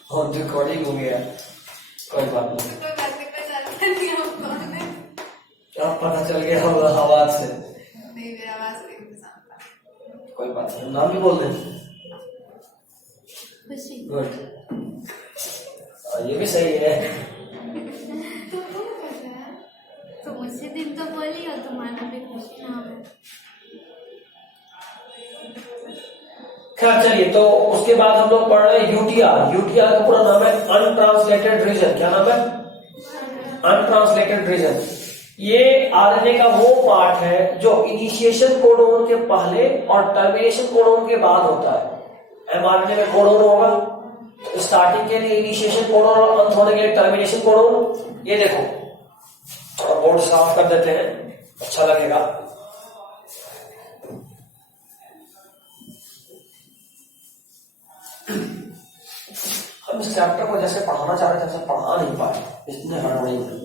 और रिकॉर्डिंग हो गया। कोई बात नहीं, कोई बात नहीं, पता चलता नहीं हम कौन है। क्या पता चल गया होगा आवाज से। नहीं, मेरा आवाज नहीं पहचानता। कोई बात नहीं, नाम भी बोल दे। खुशी। गुड। ये भी सही है। तो मुझसे दिन तो बोली और तुम्हारा भी खुशी नाम है। खैर चलिए, तो उसके बाद हम लोग पढ़ रहे हैं यूटीआर। यूटीआर का पूरा नाम है अनट्रांसलेटेड रीजन। क्या नाम है? Untranslated region. ये आरएनए का वो पार्ट है जो इनिशिएशन कोडोन के पहले और टर्मिनेशन कोडोन के बाद होता है। एमआरएनए में कोडोन होगा, तो स्टार्टिंग के लिए इनिशिएशन कोडोन और अंत होने के लिए टर्मिनेशन कोडोन। ये देखो, थोड़ा बोर्ड साफ कर देते हैं, अच्छा लगेगा। हम इस चैप्टर को जैसे पढ़ाना चाह रहे थे वैसे पढ़ा नहीं पाए, इतने हड़बड़ी में।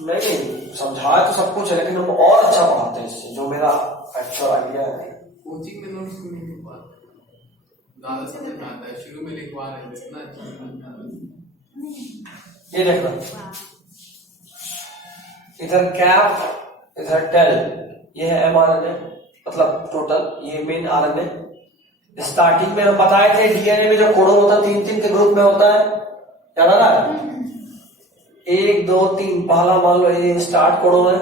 नहीं, समझाया तो सब कुछ है, लेकिन हम और अच्छा पढ़ाते हैं इससे, जो मेरा एक्चुअल आइडिया है। कोचिंग में नोट्स क्यों नहीं लिखवाते? ज्यादा समझ में आता है, शुरू में लिखवा रहे हैं इतना अच्छा। ये देखो, इधर कैप, इधर टेल, ये है एमआरएनए, मतलब टोटल ये मेन आरएनए। स्टार्टिंग में हम बताए थे डीएनए में जो कोडोन होता है 3-3 के ग्रुप में होता है, याद आ रहा है? 1 2 3, पहला मान लो ये स्टार्ट कोडोन है,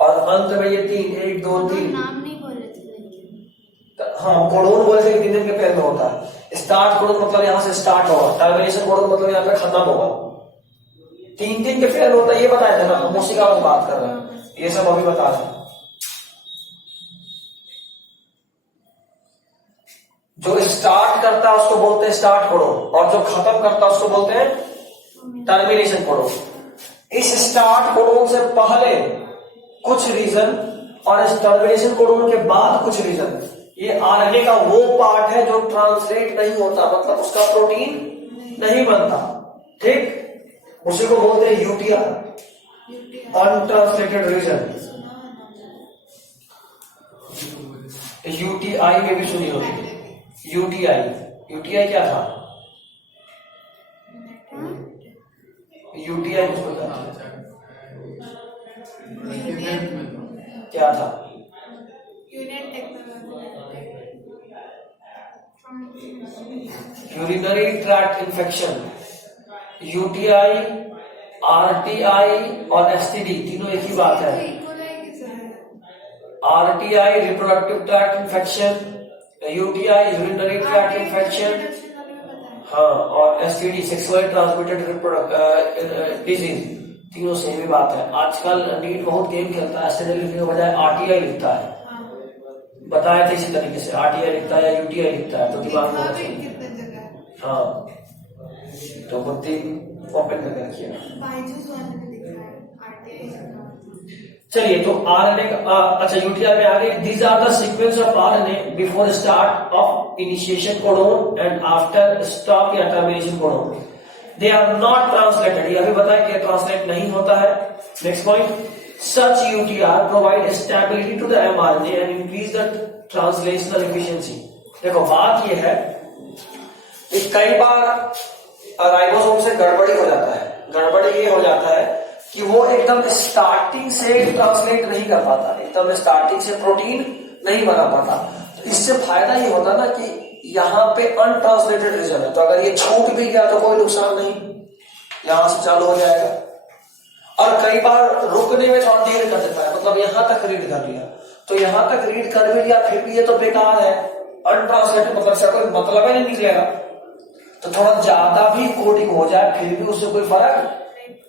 और अंत में ये 3 1 2 3 नाम नहीं बोल रहे थे। हाँ, कोडोन बोलते हैं 3 के पैर में होता है। स्टार्ट कोडोन मतलब यहाँ से स्टार्ट होगा, टर्मिनेशन कोडोन मतलब यहाँ पे खत्म होगा। 3-3 के पैर में होता है, ये बताया था ना, हम उसी का बात कर रहे हैं, ये सब अभी बता रहे हैं। जो स्टार्ट करता है उसको बोलते हैं स्टार्ट कोडोन, और जो खत्म करता है उसको बोलते हैं टर्मिनेशन कोडोन। इस स्टार्ट कोडोन से पहले कुछ रीजन और इस टर्मिनेशन कोडोन के बाद कुछ रीजन, ये आरएनए का वो पार्ट है जो ट्रांसलेट नहीं होता, मतलब उसका प्रोटीन नहीं बनता, ठीक? उसी को बोलते हैं यूटीआर, अनट्रांसलेटेड रीजन। यूटीआई में भी सुनी होगी, यूटीआई। यूटीआई क्या था? यूटीआई कुछ पता क्या था? Urinary tract infection. UTI, RTI और एसटीडी तीनों एक ही बात है। RTI reproductive tract infection, UTI urinary tract infection, हाँ, और एसटीडी सेक्सुअली ट्रांसमिटेड डिजीज, तीनों सेम ही बात है। आजकल नीट बहुत गेम खेलता है, एसटीडी लिखने के बजाय आरटीआई लिखता है, बताया था इसी तरीके से, आरटीआई लिखता है या यूटीआई लिखता है, तो दिमाग में हाँ, तो बुद्धि ओपन करके रखिएगा। चलिए, तो आरएनए का अच्छा यूटीआर में आ गए। These are the sequence of RNA before start of initiation codon and after stop या termination codon. They are not translated, ये अभी बताया कि ट्रांसलेट नहीं होता है। Next point, such UTR provide stability to the mRNA and increase the translational efficiency. देखो, बात ये है कि कई बार राइबोसोम से गड़बड़ी हो जाता है। गड़बड़ी ये हो जाता है कि वो एकदम स्टार्टिंग से ट्रांसलेट नहीं कर पाता, एकदम स्टार्टिंग से प्रोटीन नहीं बना पाता। तो इससे फायदा ये होता ना कि यहाँ पे अनट्रांसलेटेड रीजन है, तो अगर ये छूट भी गया तो कोई नुकसान नहीं, यहां से चालू हो जाएगा। और कई बार रुकने में थोड़ा देर कर देता है, मतलब यहां तक रीड कर लिया, तो यहां तक रीड कर भी लिया, फिर भी ये तो बेकार है, अनट्रांसलेटेड, मतलब इसका कोई मतलब ही नहीं निकलेगा। तो थोड़ा ज्यादा भी कोडिंग हो जाए फिर भी उससे कोई फर्क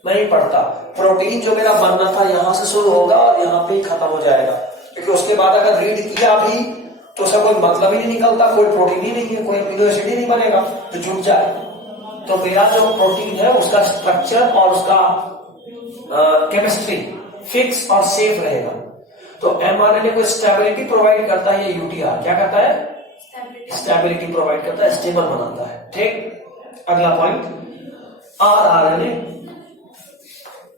नहीं पड़ता। प्रोटीन जो मेरा बनना था यहां से शुरू होगा और यहाँ पे ही खत्म हो जाएगा, क्योंकि उसके बाद अगर रीड किया भी तो उसका कोई मतलब ही नहीं निकलता, कोई प्रोटीन ही नहीं है, कोई अमीनो एसिड ही नहीं बनेगा, तो जुड़ जाए। तो मेरा जो प्रोटीन है उसका स्ट्रक्चर और उसका केमिस्ट्री फिक्स और सेफ रहेगा। तो एमआरएनए को स्टेबिलिटी प्रोवाइड करता है ये यूटीआर। क्या करता है? स्टेबिलिटी प्रोवाइड करता है, स्टेबल बनाता है, ठीक। अगला पॉइंट, आरआरएनए।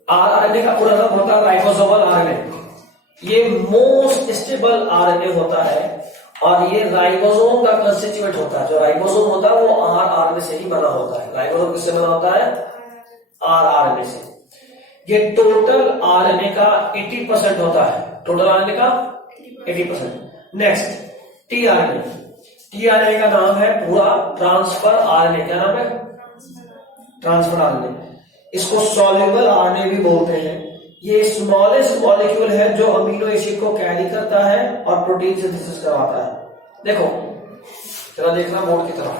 आरआरएनए का पूरा नाम होता है राइबोसोमल आरएनए। ये मोस्ट स्टेबल आरएनए होता है और ये राइबोसोम का कंस्टिट्यूएंट होता है। जो राइबोसोम होता है वो आरआरएनए से ही बना होता है। राइबोसोम किससे बना होता है? आरआरएनए से। ये टोटल आरएनए का 80% होता है, टोटल आरएनए का 80%। नेक्स्ट, टीआरएनए का नाम है पूरा ट्रांसफर आरएनए। क्या नाम है? Transfer RNA. इसको सॉल्युबल आरएनए भी बोलते हैं। ये स्मॉलेस्ट मॉलिक्यूल है जो अमीनो एसिड को कैरी करता है और प्रोटीन सिंथेसिस करवाता है। देखो जरा देखना बोर्ड की तरफ।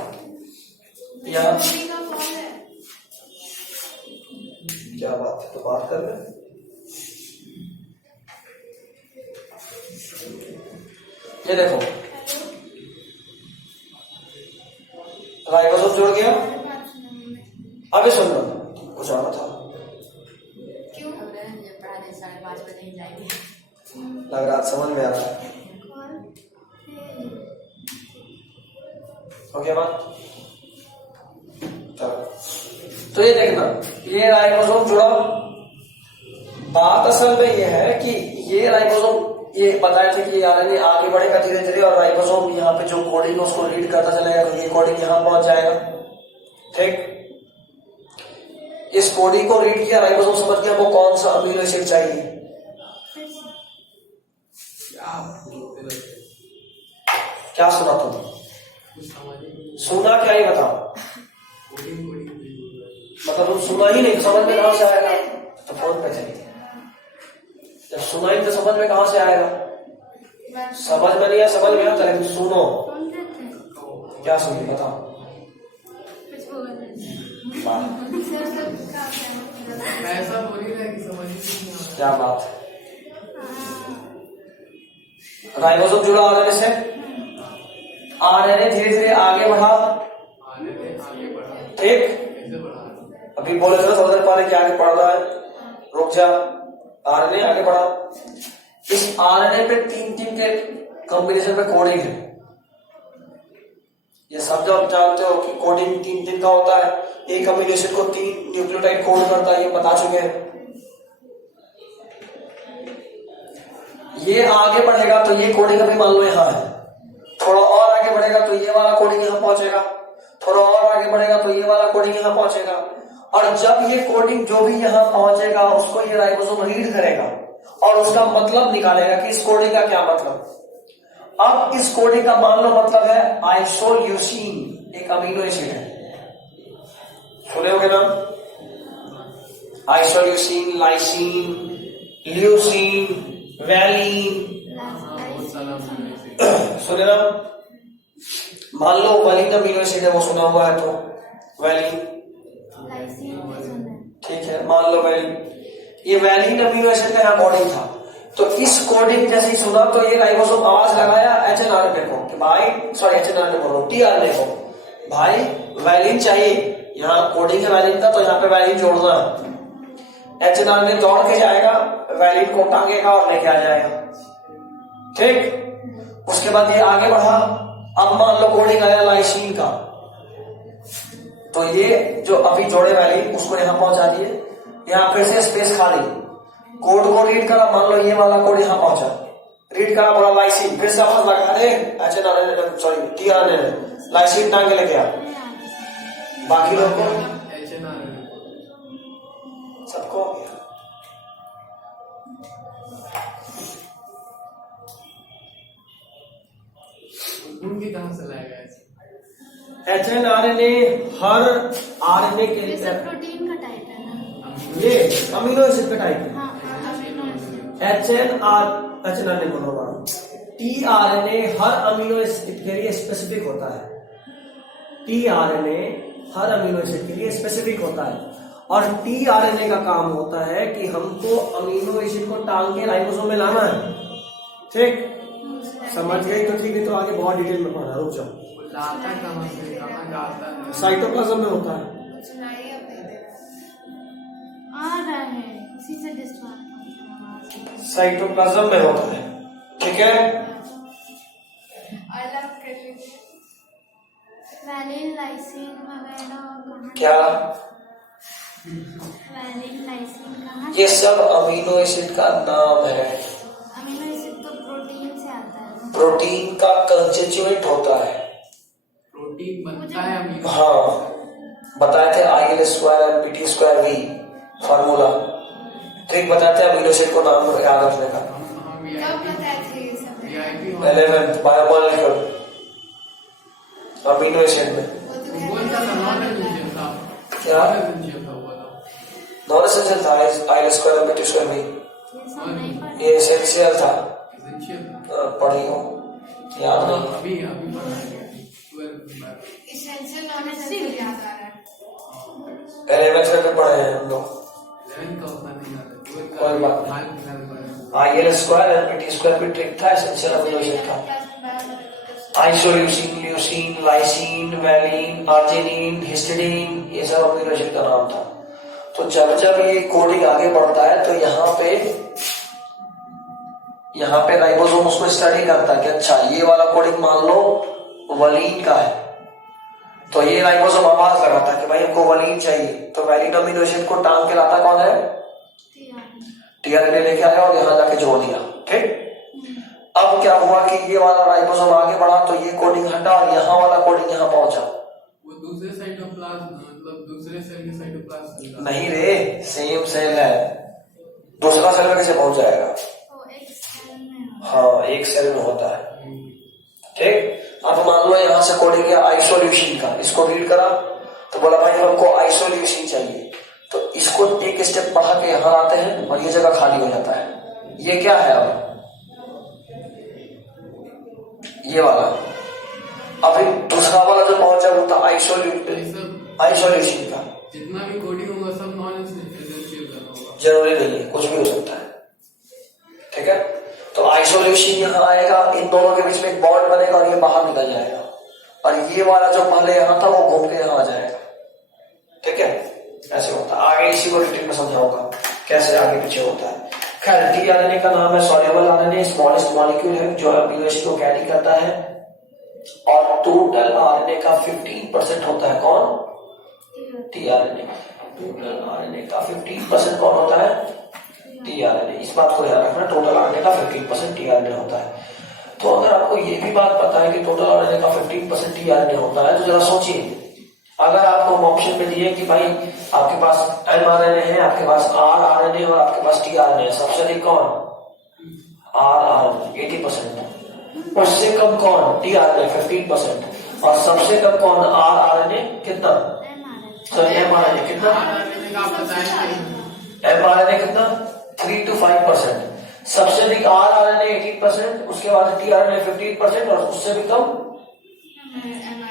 यहाँ कोई का कॉल है। क्या बात है, तो बात कर रहे। ये देखो राइबोसोम जुड़ गया। अभी सुन लो, कुछ और था। क्यों? पढ़ाने 5:30 बजे ही जाएंगे। लग रहा समझ में आ रहा है। ओके बात। चलो तो ये देखना, ये राइबोसोम जुड़ा। बात असल में ये है कि ये राइबोसोम, ये बताए थे कि ये आरएनए आगे बढ़ेगा धीरे धीरे और राइबोसोम यहाँ पे जो कोडिंग है उसको रीड करता चलेगा, तो ये कोडिंग यहाँ पहुंच जाएगा। ठीक, इस कोडिंग को रीड किया, राइबोसोम समझ गया वो कौन सा अमीनो एसिड चाहिए। क्या सुना तुम? सुना क्या ही बताओ। मतलब तुम सुना ही नहीं, समझ में कहां से आएगा? तो फोन पे चाहिए। जब सुना ही तो समझ में कहां से आएगा? समझ में नहीं है, समझ में आता है। सुनो, क्या सुनिए बताओ। ऐसा बोल ही रहा है कि समझ ही नहीं आ रहा। क्या बात है। राइबोसोम जुड़ा आरएनए से, आरएनए धीरे धीरे आगे बढ़ा। आगे बढ़ा, ठीक, कैसे बढ़ा? अभी बोले थे थोड़ी देर पहले कि आगे बढ़ रहा है, रुक जा। आरएनए आगे बढ़ा। इस आरएनए पे तीन के कॉम्बिनेशन में कोडिंग है। ये सब जो आप जानते हो कि कोडिंग तीन का होता है। एक अमीनो एसिड को 3 न्यूक्लियोटाइड कोड करता है, ये बता चुके हैं। ये आगे बढ़ेगा तो ये कोडिंग अभी मान लो यहाँ है, थोड़ा और आगे बढ़ेगा तो ये वाला कोडिंग यहाँ पहुंचेगा, थोड़ा और आगे बढ़ेगा तो ये वाला कोडिंग यहाँ पहुंचेगा। और जब ये कोडिंग जो भी यहाँ पहुंचेगा उसको ये राइबोसोम रीड करेगा और उसका मतलब निकालेगा कि इस कोडिंग का क्या मतलब। अब इस कोडिंग का मान लो मतलब है आइसोल्यूसिन, एक अमीनो एसिड है, सुने होगे नाम? आइसोल्यूसिन, लाइसिन, ल्यूसिन, वैलिन, सुने ना? मान लो वैलिन अमीनो एसिड है, वो सुना हुआ है तो वैलिन, ठीक है, मान लो वैलिन। ये वैलिन अमीनो एसिड का यहाँ कोडिंग था, तो इस कोडिंग जैसे ही सुना तो ये राइबोसोम आवाज लगाया एचएनआरएनए को कि भाई, सॉरी एचएनआरएनए बोलो, टीआरएनए को, भाई वैलिन चाहिए। यहाँ कोडिंग है वैलिन का, तो यहाँ पे वैलिन जोड़ना है। एचएनआरएनए दौड़ के जाएगा, वैलिन को टांगेगा और लेके आ जाएगा। ठीक, उसके बाद ये आगे बढ़ा। अब मान लो कोडिंग आया लाइसिन का, तो ये जो अभी जोड़े वैलिन उसको यहाँ पहुंचा दिए, यहाँ फिर से स्पेस खाली, कोड को रीड करा, मान लो ये वाला कोड यहाँ पहुंचा, रीड करा, बोला लाइसिन, फिर से आवाज लगा दे एचएनआरएनए, सॉरी टीआरएनए, लाइसिन टांग के लेके आ। बाकी लोग को सबको हो गया। उनकी कहां से लाएगा ऐसे? एचएनआरएनए हर आरएनए के लिए प्रोटीन का टाइप है ना, ये अमीनो एसिड का टाइप है। हाँ, अमीनो एसिड। एचएनआरएनए बोलो, टीआरएनए हर अमीनो एसिड के लिए स्पेसिफिक होता है। टीआरएनए हर अमीनो एसिड के लिए स्पेसिफिक होता है और टीआरएनए का काम होता है कि हमको अमीनो एसिड को टांग के राइबोसोम में लाना है। ठीक, समझ गए तो ठीक है, तो आगे बहुत डिटेल में पढ़ना, रुक जाओ। लाता कहां से, कहां जाता है? साइटोप्लाज्म में होता है। आ रहा है, उसी से डिस्टर्ब। साइटोप्लाज्म में होता है, ठीक है। अलग कर लीजिए, वैलिन, लाइसिन वगैरह। क्या? वैलिन, लाइसिन कहाँ? ये सब अमीनो एसिड का नाम है। अमीनो एसिड तो प्रोटीन से आता है। प्रोटीन का कंस्टिट्यूएंट होता है। प्रोटीन बनता है अमीनो। हाँ, बताए थे IL square MPT square V formula, trick बताते हैं अमीनो एसिड को नाम याद रखने का। हम भी कब बताए थे ये सब? VIP 11th biomolecule amino acid में वो तो वो बोलता था नॉन एसेंशियल था, क्या? नॉन एसेंशियल था वो तो। नॉन एसेंशियल था आई स्क्वायर एम टी स्क्वायर भी, ये सब नहीं पढ़े। ये एसेंशियल था। एसेंशियल था। पढ़ी हो याद नहीं। अभी पढ़ा है 12th में। इसेंशियल नॉन एसेंशियल याद आ रहा है। 11th में भी पढ़े हैं हम लोग। 11th का उतना नहीं याद है, 12th का कोई बात नहीं। हाल फिलहाल पढ़ा है। आई स्क्वायर एम टी स्क्वायर भी ठीक था, एसेंशियल अमीनो एसिड था। Isoleucine, leucine, lysine, valine, arginine, histidine, ये सब अमीनो एसिड का नाम था। तो जब जब ये कोडिंग आगे बढ़ता है तो यहाँ पे राइबोसोम उसको स्टडी करता है कि अच्छा ये वाला कोडिंग मान लो वलीन का है, तो ये राइबोसोम आवाज लगाता है कि भाई हमको वलीन चाहिए, तो वैलिन अमीनो एसिड को टांग के लाता कौन है? टीआरएनए लेके आया और यहाँ जाके जोड़ दिया। ठीक, अब क्या हुआ कि ये वाला राइबोसोम आगे बढ़ा तो ये कोडिंग हटा और यहाँ वाला कोडिंग यहाँ पहुंचा। वो दूसरे साइटोप्लाज्म, मतलब दूसरे सेल के साइटोप्लाज्म से नहीं रे, सेम सेल है, दूसरा सेल में कैसे पहुंच जाएगा? वो एक सेल में हाँ, एक सेल में होता है। ठीक, अब मान लो यहाँ से कोडिंग किया आइसोल्यूशन का, इसको रीड करा तो बोला भाई हमको आइसोल्यूशन चाहिए, तो इसको एक स्टेप बढ़ा के यहाँ आते हैं और ये जगह खाली हो जाता है। ये क्या है? अब ये वाला, अभी दूसरा वाला जो पहुंचा वो था आइसोल्यूशन का। जितना भी कोडिंग होगा सब नॉन एसेंशियल का होगा, जरूरी नहीं है, कुछ भी हो सकता है। ठीक है, तो आइसोल्यूशन यहाँ आएगा, इन दोनों के बीच में एक बॉन्ड बनेगा और ये बाहर निकल जाएगा, और ये वाला जो पहले यहाँ था वो घूम के यहाँ आ जाएगा। ठीक है, ऐसे होता है। आगे इसी को डिटेल में समझाऊंगा कैसे आगे पीछे होता है। खैर, टीआरएनए का नाम है सॉल्युबल आरएनए, स्मॉलेस्ट मॉलिक्यूल है जो अमीनो एसिड को कैरी करता है, और टोटल आरएनए का 15% होता है कौन? टीआरएनए। टोटल आरएनए का 15% कौन होता है? टीआरएनए। इस बात को ध्यान रखना, टोटल आरएनए का 15% टीआरएनए होता है। तो अगर आपको ये भी बात पता है कि टोटल आरएनए का 15% टीआरएनए होता है, तो जरा सोचिए, अगर आपको ऑप्शन में दिए कि भाई आपके पास एमआरएनए है, आपके पास आरआरएनए और आपके पास टीआरएनए है, सबसे अधिक कौन? आरआरएनए 80%, उससे कम कौन? टीआरएनए 15%, और सबसे कम कौन? आरआरएनए कितना? एमआरएनए कितना? एमआरएनए कितना? 3 to 5%। सबसे अधिक आरआरएनए 18%, उसके बाद टीआरएनए 15% और उससे भी कम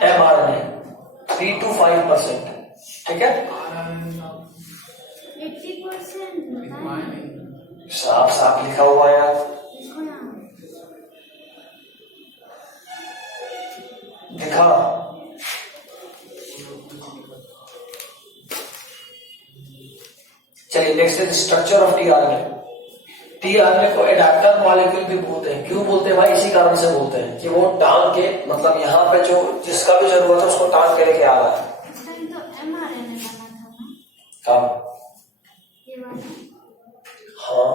एमआरएनए 3 to 5%। ठीक है, 80%। साफ साफ लिखा हुआ है यार। दिखा, चलिए next is structure of tRNA. TRNA को एडाप्टर मॉलिक्यूल भी बोलते हैं। क्यों बोलते हैं भाई? इसी कारण से बोलते हैं कि वो टांग के, मतलब यहाँ पे जो जिसका भी जरूरत है उसको टांग के लेके आ रहा है। तो एमआरएनए बना था ना? कब? ये वाला? हाँ,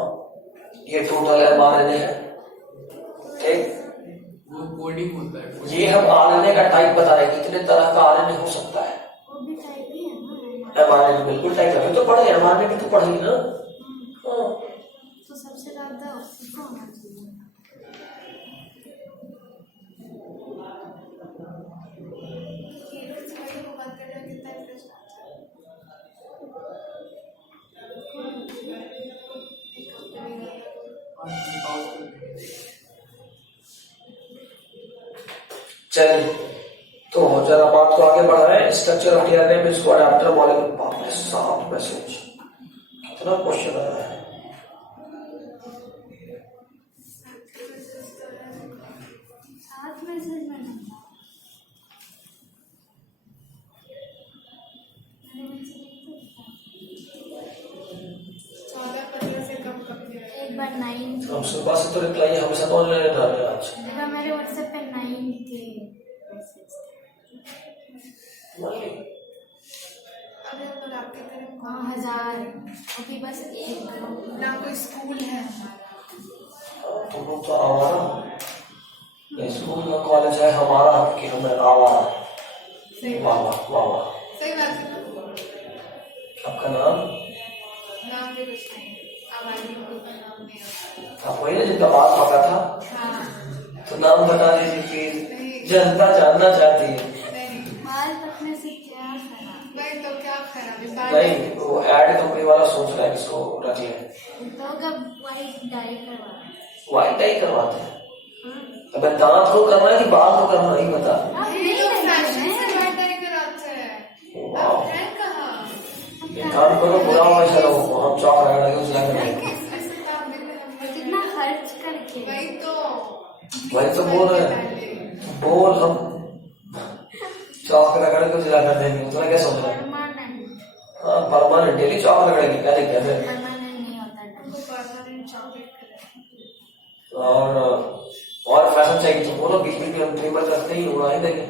ये टोटल एमआरएनए है। ठीक, वो कोडिंग होता है। ये हम आरएनए का टाइप बता रहे हैं, कितने तरह का आरएनए हो सकता है। वो भी टाइप ही है ना? एमआरएनए बिल्कुल टाइप है, तो पढ़े एमआरएनए भी तो पढ़ी ना। हाँ, तो सबसे ज्यादा उसको होना चाहिए। चलिए, तो जरा बात को आगे बढ़ रहे हैं। स्ट्रक्चर ऑफ टीआरएनए में इसको अडाप्टर मॉलिक्यूल। बाप रे, 7 मैसेज, कितना क्वेश्चन आया है। एक बार 9 हम सुबह से तो रिप्लाई हमेशा तो ऑनलाइन डाल रहे हैं आज। मेरे व्हाट्सएप पे 9 के मैसेज अरे हम लोग आपके तरफ हाँ 1000 अभी बस एक ना कोई स्कूल है हमारा। तुम लोग तो आवारा, स्कूल का कॉलेज है हमारा कि हमें आवारा। वाह वाह वाह वाह। सही बात है। आपका नाम? नाम भी कुछ नहीं, हमारी कोई नाम नहीं होता। आप वही ना जिनका बात पका था? हाँ नाम बता दीजिए प्लीज, जनता जानना चाहती है। नहीं बाल पकने से क्या खराब? भाई तो क्या खराबी बाल नहीं, वो एड कंपनी वाला सोच रहा है इसको रख ले। तो कब वाइट डाई करवा? व्हाइट डाई करवाते हैं। अब दांत को करना है कि बाल को करना, नहीं पता। ये लोग फैशन से बाल डाई कराते हैं। वाह। अब है कहाँ? ये काम करो, बुरा हुआ चलो हम चौक रगड़ के उजला कर देंगे। ऐसे काम भी नहीं कितना खर्च करके? वही तो बोल रहे हैं, बोल हम चौक रगड़ के उजला कर देंगे, तुम्हें क्या समझ रहा है? परमानेंट। हाँ परमानेंट, डेली चौक रगड़ेंगे, कैसे कैसे। परमानेंट नहीं होता। हमको परमानेंट चॉकलेट कलर। और फैशन चाहिए तो बोलो, बीच बीच में हम ट्रिमर रखते ही उड़ा ही देंगे।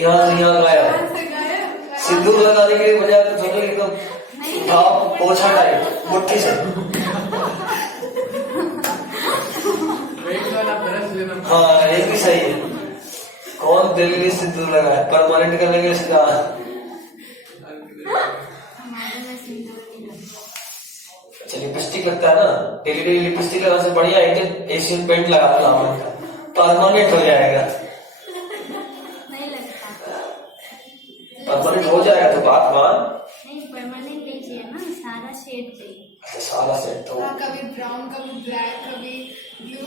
यहाँ से यहाँ लाया कहाँ से गायब? सिंदूर लगाने के बजाय तो सोचो एकदम उठाओ पोछा टाइप मुट्ठी से। वेट वाला ब्रश लेना। हाँ ये भी सही है। कौन दिल में सिंदूर लगाए, परमानेंट करने के सीधा। हमारे में सिंदूर नहीं लगता। अच्छा लिपस्टिक लगता है ना, डेली डेली लिपस्टिक लगाने से बढ़िया एशियन पेंट लगा लो, परमानेंट हो जाएगा। नहीं लगता। परमानेंट हो जाएगा तो बात मान। नहीं परमानेंट नहीं चाहिए ना, सारा शेड चाहिए। सारा सेट तो हाँ, कभी ब्राउन, कभी ब्लैक, कभी ब्लू,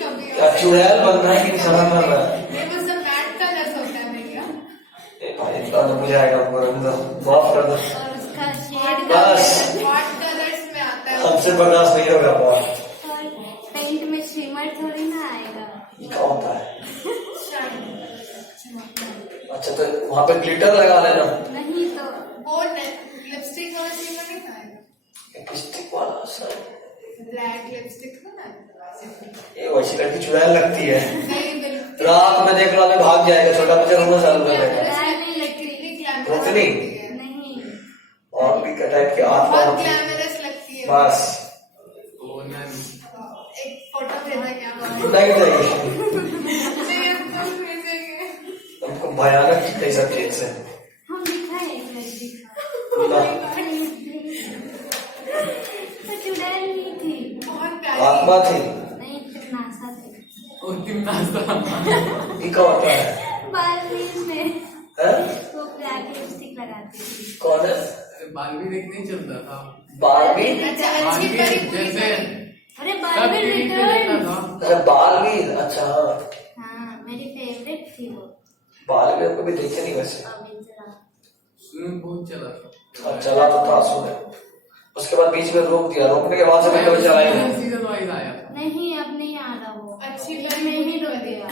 कभी क्या चुड़ैल बनना है कि नहीं समझ में रहा है? ये बस सब मैट कलर्स होता है भैया। ए भाई इतना तो मुझे आएगा, माफ कर दो, और उसका शेड बस हॉट कलर्स में आता है। हमसे बर्दाश्त नहीं होगा बहुत। और पेंट में शिमर थोड़ी ना आएगा। ये क्या होता है? शाइन। अच्छा तो वहाँ पे ग्लिटर लगा लेना, नहीं तो वो लिपस्टिक वाला शिमर नहीं आएगा। लिपस्टिक वाला सर। ब्लैक लिपस्टिक है ना, ये वैसी लड़की चुड़ैल लगती है, नहीं बिल्कुल रात में देख रहा भाग जाएगा, छोटा बच्चा रोना चालू कर देगा। नहीं लगती। रोकनी नहीं और भी टाइप के हाथ बहुत पाँव की। ग्लैमरस लगती है। बस वो ना एक फोटो भेजा क्या? नहीं नहीं, नहीं अब तो भेजेंगे। हमको भयानक कई सब चीज से हम दिखाए एक लड़की तो चुड़ैल नहीं थी। बहुत प्यारी। आत्मा थी। नहीं नासा थे। वो तीन नाश्ता। ये क्या होता है? बालवीर में हैं? वो ब्लैक लिपस्टिक लगाती थी। कौन है? बाल भी देखने चलता था। बारहवीं? अच्छा अच्छी बाल परी भी पूरी जैसे अरे सब बालवीर टीवी पे देखता रिटर्न। था। अरे बालवीर, अच्छा हाँ मेरी फेवरेट थी वो। बालवीर को भी देखे नहीं वैसे। अभी जरा शुरू में बहुत चला था। और चला तो था सुने, उसके बाद बीच में रोक दिया, रोकने के बाद से मैं कभी चला ही नहीं। सीजन वाइज आया था। नहीं अब नहीं आ रहा वो। अच्छी फिर में ही रोक दिया।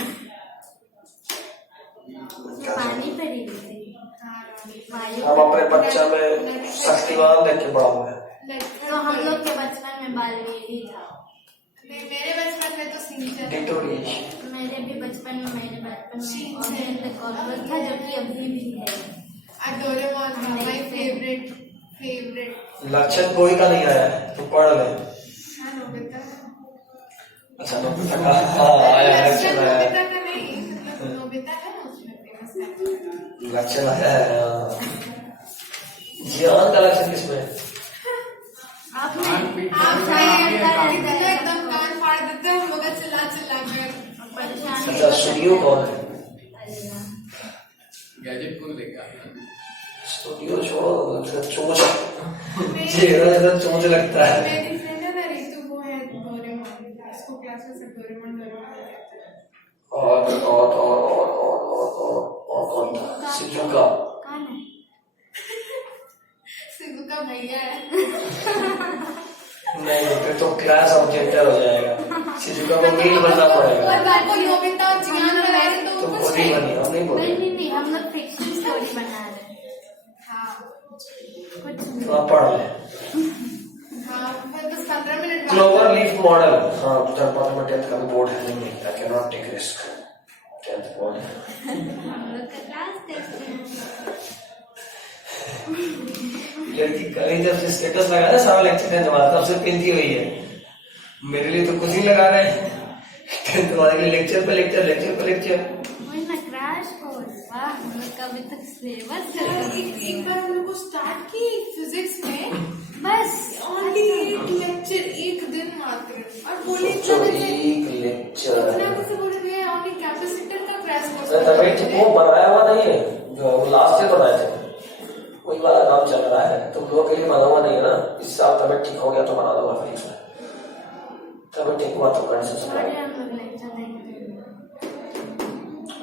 पानी पड़ी हुई थी। हम अपने बच्चा में शक्तिमान देख के बड़ा हुआ है। तो हम लोग के बचपन में बालवीर ही था। नहीं मेरे बचपन में तो सिंचन। डिक्टोरियस। मेरे बचपन में और द कॉकरोच था जो कि अभी भी है। डोरेमोन था माय फेवरेट। लक्षण कोई का नहीं आया है, तो पढ़ ले। हाँ नोबिता। अच्छा नोबिता का हाँ आया, लक्षण आया है। नोबिता का नहीं, मतलब नोबिता है ना उसमें फेमस है। लक्षण आया है हाँ। जियान का लक्षण किसमें है? आपने कान पीट कर आप कान कितना पीट एकदम कान फाड़ देते हैं हम लोग चिल्ला चिल्ला कर। परेशान अच्छा स्टूडियो कौन है? गैजेट कौन लेके आता है? स्टूडियो छोड़ो, चोंच चेहरा इधर चोंच लगता है। मेरी फ्रेंड है ना रितु, वो है डोरेमोन, इसको क्लास में सब डोरेमोन कहते हैं। और कौन था? शिजुका। कौन है? सिद्धू का भैया है। नहीं फिर तो क्लास ऑब्जेक्टर हो जाएगा, शिजुका को मील बनना पड़ेगा। और बात को नोबिता और जियान बनाए तो तुम कुछ खुद ही बनी, हम नहीं बोले। नहीं हम लोग फिक्शन स्टोरी बना रहे हैं। हाँ कुछ तो आप पढ़ ले। हाँ फिर बस 15 मिनट बाद। क्लोवर लीफ मॉडल, हाँ धर्मपत्र में 10th का भी बोर्ड है, नहीं I can not take risk, 10th board है। हम लोग का क्लास टेस्ट है। लड़की कल जब से स्टेटस लगा ना सारा लेक्चर 10th वाला, तब से पिंती हुई है। मेरे लिए तो कुछ ही लगा रहे हैं, 10th वाले के लेक्चर पे लेक्चर। वही ना क्रैश कोर्स। वाह हम लोग का अभी तक सिलेबस एक बार हम लोग को स्टार्ट की फिजिक्स में बस ओनली एक लेक्चर, एक दिन मात्र, और बोले एक लेक्चर इतना कुछ वो बनाया हुआ नहीं है, जो वो लास्ट ईयर बनाए थे वही वाला काम चल रहा है, तुम लोगों के लिए बना हुआ नहीं है ना। इस साल तबियत ठीक हो गया तो बना दूंगा फिर इसमें, तबियत ठीक हुआ तो कंडीशन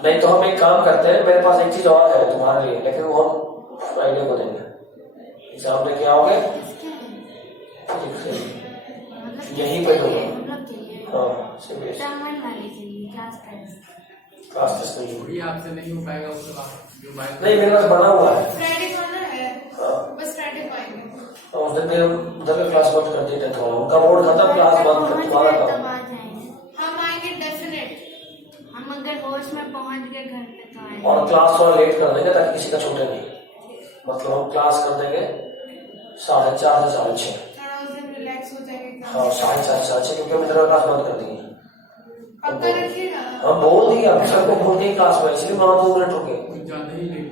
नहीं। तो हम एक काम करते हैं, मेरे पास एक चीज और है तुम्हारे लिए, लेकिन वो हम फ्राइडे को देंगे। एग्जाम लेके आओगे यहीं पे दूंगा। हाँ क्लास टेस्ट नहीं थोड़ी आपसे नहीं हो पाएगा उसके बाद जो बाइक नहीं, मेरे पास बना हुआ है। फ्राइडे को आना है, हाँ बस फ्राइडे को आएंगे। उस दिन मेरे उधर का क्लास बंद कर दी टेंथ वाला, उनका बोर्ड खत्म, क्लास बंद कर तुम्हारा काम। हम आएंगे डेफिनेट। हम अगर होश में पहुंच गए घर पे तो आएंगे। और क्लास थोड़ा लेट कर देंगे ताकि किसी का छूटे नहीं, मतलब हम क्लास कर देंगे 4:30 से 6:30। थोड़ा उस दिन रिलैक्स हो जाएगा। हाँ 4:30 से 6:30, क्योंकि हम इधर क्लास बंद कर देंगे। पक्का रखिएगा। हम बोल दिए, अभी सबको बोल दिए क्लास में, इसलिए वहां 2 मिनट रुके। कुछ ज्यादा ही लेट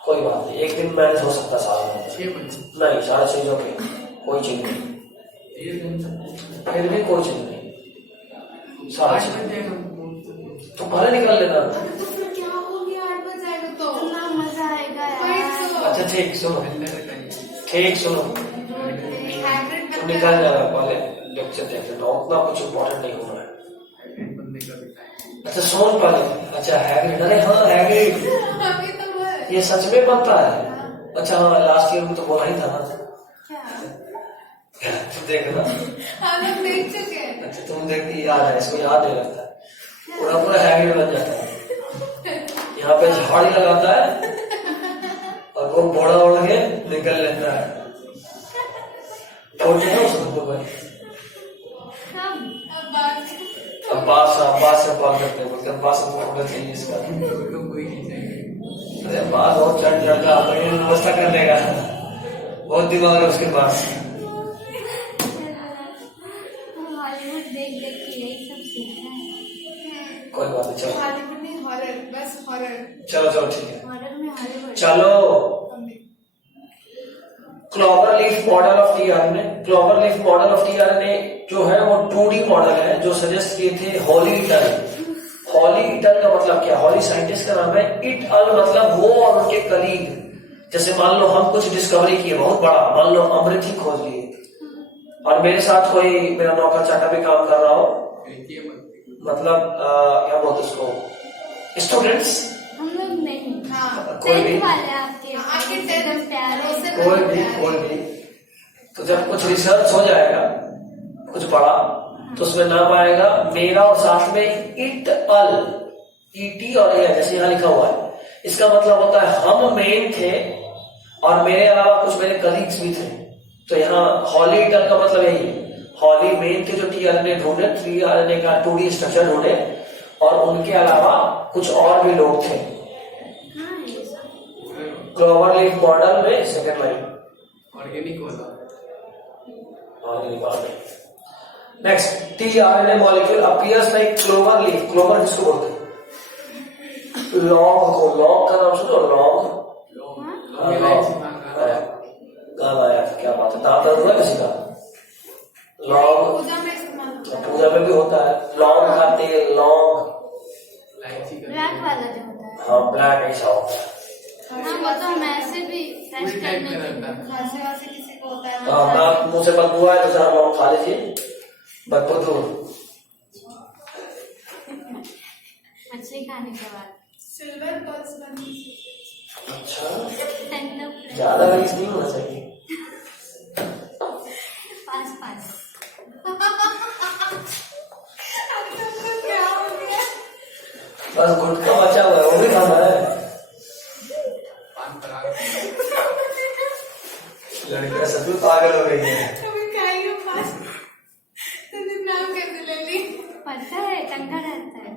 कोई बात नहीं, एक दिन मैनेज हो सकता है साल में। 6 बजे नहीं 6:30 ओके, कोई चीज नहीं, 1 घंटा फिर भी कोई चीज नहीं। 6:30 बजे हम पहुंचते तो पहले निकल लेना। अरे तो फिर क्या हो गया, 8 बज जाएगा तो कितना मजा आएगा वही यार। तो। अच्छा ठीक सुनो, ठीक सुनो, हाइब्रिड तुम निकल जाना, पहले लेक्चर देख लेना, उतना कुछ इम्पोर्टेंट नहीं होना है। बनने का भी टाइम। अच्छा सोन पहले, अच्छा हैग्रिड, अरे हाँ हैग्रिड, अभी तो वो है। ये सच में बनता है। अच्छा हाँ लास्ट ईयर में तो बोला ही था ना। क्या तुम देखना, हम लोग देख चुके हैं। अच्छा तुम देखती याद है, इसको याद नहीं लगता, पूरा पूरा हैग्रिड बन जाता है। यहाँ पे झाड़ी लगाता है और वो घोड़ा उड़ के निकल लेता है। छोड़ देना उसको तो भाई। अब बात अब्बास से कॉल करते हैं, बोलते अब्बास हमको ऑर्डर चाहिए इसका। तो कोई नहीं चाहिए। अरे अब्बास बहुत चढ़ चढ़ता है, व्यवस्था कर देगा, बहुत दिमाग है उसके पास। हॉलीवुड देख देख के यही सब सीखना है। कोई बात नहीं, चलो हॉलीवुड नहीं, हॉरर, बस हॉरर। चलो चलो ठीक है, हॉरर में हॉलीवुड। चलो। Cloverleaf model of tRNA, cloverleaf model of tRNA जो है वो 2D मॉडल है, जो सजेस्ट किए थे हॉली इटल। हॉली इटल का मतलब क्या, हॉली साइंटिस्ट का नाम है, इट अल मतलब वो और उनके कलीग। जैसे मान लो हम कुछ डिस्कवरी किए बहुत बड़ा, मान लो अमृत ही खोज लिए, और मेरे साथ कोई मेरा नौकर चाटा भी काम कर रहा हो, मतलब क्या बोलते उसको, स्टूडेंट्स, हम लोग नहीं। हाँ कोई भी, टेंथ वाले आपके आपके एकदम प्यारे से कोई भी, तो जब कुछ रिसर्च हो जाएगा कुछ बड़ा, तो उसमें नाम आएगा मेरा और साथ में इट अल, ईटी और ए जैसे यहाँ लिखा हुआ है। इसका मतलब होता है हम मेन थे और मेरे अलावा कुछ मेरे कलीग्स भी थे। तो यहाँ हॉली इटल का मतलब यही है, हॉली मेन थे जो टीआरएनए ढूंढे, 3RNA का 2D स्ट्रक्चर ढूंढे, और उनके अलावा कुछ और भी लोग थे। क्लोवरलीफ मॉडल में सेकंड लाइन ऑर्गेनिक वाला। Next, tRNA molecule appears like cloverleaf. Clover किसको बोलते हैं, लॉन्ग को, लॉन्ग का नाम सुनो, लॉन्ग गाना आया था, क्या बात है, दांत दर्द हुआ किसी का, लॉन्ग पूजा में इस्तेमाल होता है। पूजा में भी होता है, लॉन्ग का तेल, लॉन्ग, ब्लैक वाला जो होता है। हाँ ब्लैक ऐसा होता है। हाँ वो तो हम ऐसे भी फ्रेश पूरी टाइप करने का के रहता है। खांसी वासी किसी को होता है। हाँ अपना मुंह से बदबू आए तो जरा लॉन्ग खा लीजिए, बदबू दूर। मछली खाने के बाद सिल्वर पर्ल्स बनी। अच्छा End of ज्यादा रिस्क नहीं होना चाहिए। पास पास। क्या हो गया? बस गुटखा बचा हुआ है, वो भी खाना है। लड़कियां सच में पागल हो गई है। अभी खाएंगे पास। तुमने नाम कैसे ले ली? पता है ठंडा रहता है।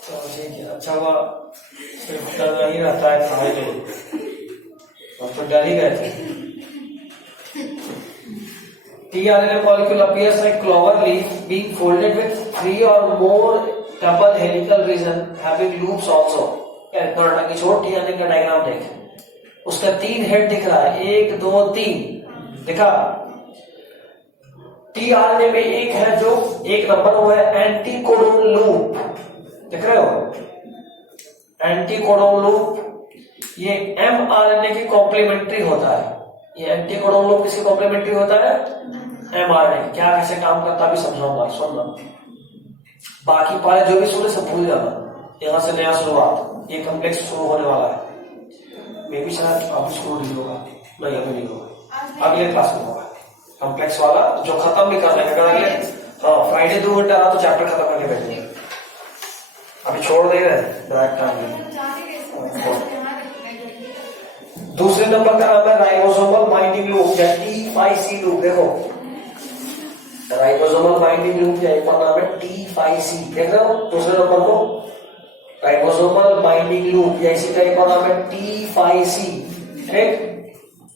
तो ठीक है, अच्छा हुआ सिर्फ डर नहीं रहता है खाने में, और तो डर ही गए थे। TRNA molecule appears like clover leaf being folded with 3 or more double helical region having loops also। क्या की छोड़, टीआरएनए का डायग्राम देख, उसका 3 हेड दिख रहा है, 1 2 3 दिखा। टीआरएनए में एक है जो 1 नंबर, वो है एंटीकोडोन लूप। देख रहे हो, एंटीकोडोन लूप ये mRNA के कॉम्प्लीमेंट्री होता है। ये एंटीकोडोन लूप किसके कॉम्प्लीमेंट्री होता है? mRNA। क्या कैसे काम करता भी समझाऊंगा, सुनना। बाकी पारे जो भी सुने सब भूल जाना, यहां से नया शुरुआत। ये कॉम्प्लेक्स शुरू होने वाला है, मे भी शायद अभी शुरू नहीं होगा, नहीं अभी नहीं होगा, अगले क्लास में होगा कॉम्प्लेक्स वाला, जो खत्म भी करना है। अगर अगले फ्राइडे 2 घंटा रहा तो चैप्टर खत्म करके बैठेंगे, अभी छोड़ दे रहे डायरेक्ट टाइम। दूसरे नंबर का नाम है राइबोसोमल बाइंडिंग लूप या T5C लूप। देखो राइबोसोमल बाइंडिंग लूप या एक और नाम है T5C, देख रहे हो दूसरे नंबर को, राइबोसोमल बाइंडिंग लूप या इसी का एक और नाम है T5C। ठीक,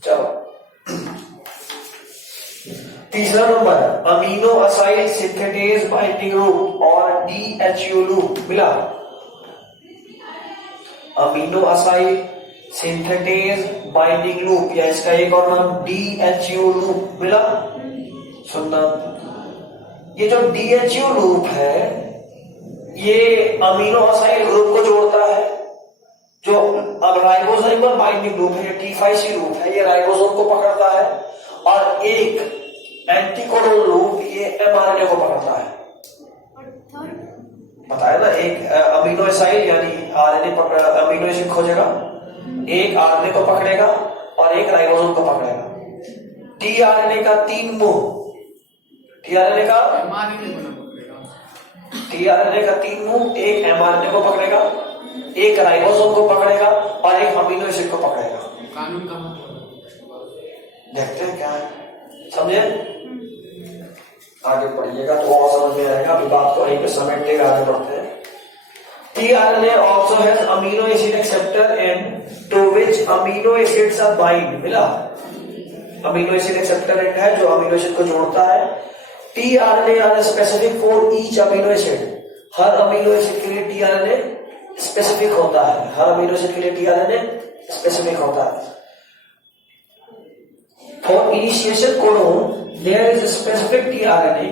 चलो तीसरा नंबर है amino aside synthetase binding loop और DHU लूप। मिला, amino aside synthetase binding loop या इसका एक और नाम DHU लूप। मिला, सुनना, ये जो DHU लूप है ये अमीनो असाइड ग्रुप को जोड़ता है। जो अब राइबोसोमल बाइंडिंग लूप है, T5C लूप है, ये राइबोसोम को पकड़ता है, और एक एंटीकोडोन लूप ये mRNA को पकड़ता है। बताया ना, एक अमीनो एसाइड यानी RNA पकड़, अमीनो एसिड खोजेगा, एक RNA को पकड़ेगा और एक राइबोसोम को पकड़ेगा। tRNA का 3 मुंह, tRNA का tRNA का 3 मुंह, एक mRNA को पकड़ेगा, एक राइबोसोम को पकड़ेगा और एक अमीनो एसिड को पकड़ेगा। कानून कहाँ देखते हैं क्या है, समझे? आगे पढ़िएगा तो और समझ में आएगा, अभी बात को यहीं पे समेटते हुए आगे बढ़ते हैं। tRNA also has amino acid acceptor end to which amino acids are bind। मिला, अमीनो एसिड एक्सेप्टर एंड है जो अमीनो एसिड को जोड़ता है। tRNA are specific for each amino acid। Her amino acid के लिए tRNA स्पेसिफिक होता है, हर अमीनो एसिड के लिए tRNA स्पेसिफिक होता है। For initiation codon there is a specific tRNA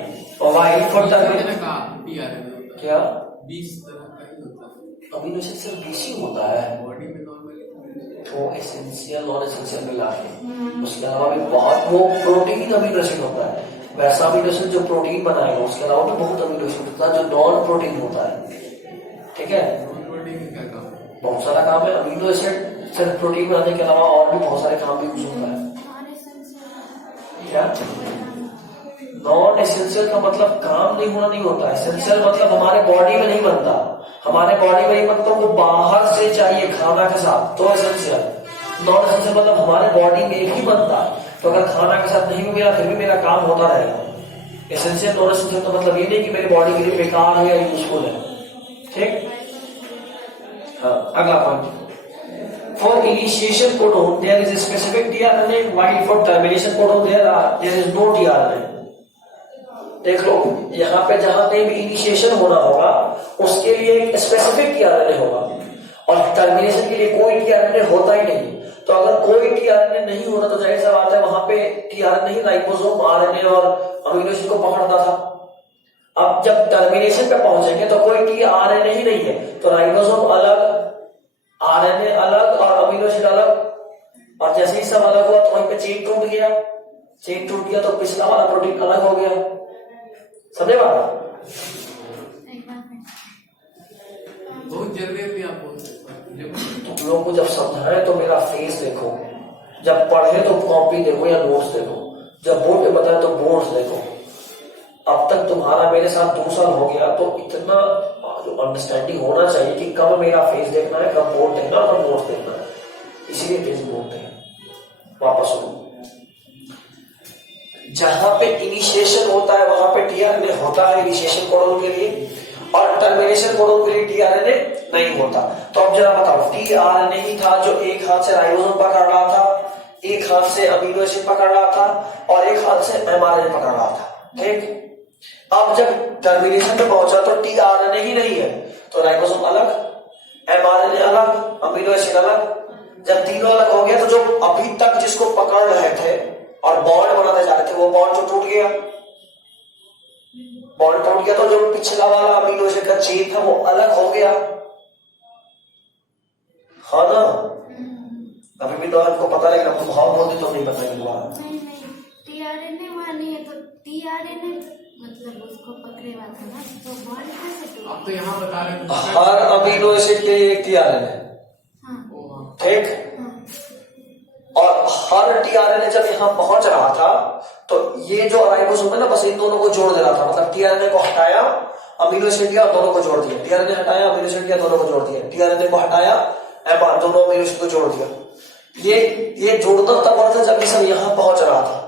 while for termination क्या 20 तरह का ही होता है। अमीनो एसिड सिर्फ 20 ही होता है, बॉडी में नॉर्मली तो एसेंशियल नॉन एसेंशियल मिला के, उसके अलावा भी बहुत, वो प्रोटीन अमीनो एसिड होता है, वैसा अमीनो एसिड जो प्रोटीन बनाएगा, उसके अलावा भी बहुत अमीनो एसिड होता है जो नॉन प्रोटीन होता है। ठीक है, बॉडी में क्या काम? बहुत सारा काम है। अमीनो एसिड सिर्फ प्रोटीन बनाने के अलावा और भी बहुत सारे काम भी यूज होता है। क्या नॉन एसेंशियल का मतलब काम नहीं होना नहीं होता, एसेंशियल मतलब हमारे बॉडी में नहीं बनता, हमारे बॉडी में नहीं बनता, वो बाहर से चाहिए खाना के साथ, तो एसेंशियल। नॉन एसेंशियल मतलब हमारे बॉडी में ही बनता, तो अगर खाना के साथ नहीं भी मिला फिर भी मेरा काम होता रहेगा। एसेंशियल नॉन एसेंशियल का मतलब ये नहीं कि मेरी बॉडी के लिए बेकार है या यूजफुल है। ठीक, हाँ, अगला point. For initiation codon there is a specific tRNA while for termination codon there is no tRNA। देख लो, यहाँ पे जहां कहीं भी इनिशिएशन होना होगा उसके लिए एक स्पेसिफिक tRNA होगा, और टर्मिनेशन के लिए कोई tRNA होता ही नहीं। तो अगर कोई tRNA नहीं होता तो जाहिर सा बात है वहां पे tRNA ही राइबोसोम RNA और अमीनो एसिड को पकड़ता था। अब जब टर्मिनेशन पे पहुंचेंगे तो कोई tRNA ही नहीं है, तो राइबोसोम अलग, RNA अलग और अमीनो एसिड अलग, और जैसे ही सब अलग हुआ तो वहीं पे चेन टूट गया, चेन टूट गया तो पिछला वाला प्रोटीन अलग हो गया। समझे बात? बहुत जल्दी भी आप बोल सकते हैं। तुम लोगों को जब समझाए तो मेरा फेस देखो, जब पढ़े तो कॉपी देखो या नोट्स देखो, जब बोर्ड पे बताए तो बोर्ड्स देखो। अब तक तुम्हारा मेरे साथ 2 साल हो गया, तो इतना जो अंडरस्टैंडिंग होना चाहिए कि कब मेरा फेस देखना है, कब बोर्ड देखना है, कब नोट्स देखना है, इसीलिए फेस बोलते हैं। वापस सुनो, जहां पे इनिशिएशन होता है वहां पे tRNA होता है इनिशिएशन कोडोन के लिए, और टर्मिनेशन कोडोन के लिए tRNA नहीं होता। तो अब जरा बताओ, tRNA ही था जो एक हाथ से राइबोसोम पकड़ रहा था, एक हाथ से अमीनो एसिड पकड़ रहा था, और एक हाथ से mRNA पकड़ रहा था। ठीक, अब जब टर्मिनेशन पे पहुंचा तो tRNA ही नहीं है, तो राइबोसोम अलग, mRNA अलग, अमीनो एसिड अलग। जब तीनों अलग हो गया तो जो अभी तक जिसको पकड़ रहे थे और बॉन्ड बनाते जा रहे थे वो बॉन्ड जो टूट गया, बॉन्ड टूट गया तो जो पिछला वाला अमीनो एसिड का चेन था वो अलग हो गया, हाँ ना। अभी भी तो आपको पता लगेगा, तुम हाँ बोलते तो नहीं बताएंगे दोबारा। नहीं टीआरएनए वहाँ नहीं है, तो टीआरएनए मतलब उसको पकड़े हुआ था ना, तो बॉन्ड कैसे टूटा? आप तो यहाँ बता रहे हैं हर अमीनो एसिड के लिए एक टीआरएनए, हाँ ठीक। हाँ और हर टीआरएनए जब यहाँ पहुंच रहा था तो ये जो राइबोसोम है ना, बस इन दोनों को जोड़ दे रहा था। मतलब टीआरएनए को हटाया, अमीनो एसिड दिया, दोनों को जोड़ दिया, टीआरएनए हटाया, अमीनो एसिड दिया, दोनों को जोड़ दिया, टीआरएनए को हटाया, एमआर, दोनों अमीनो एसिड को जोड़ दिया। ये जोड़ना तब हो रहा था जब ये सब यहाँ पहुंच रहा था,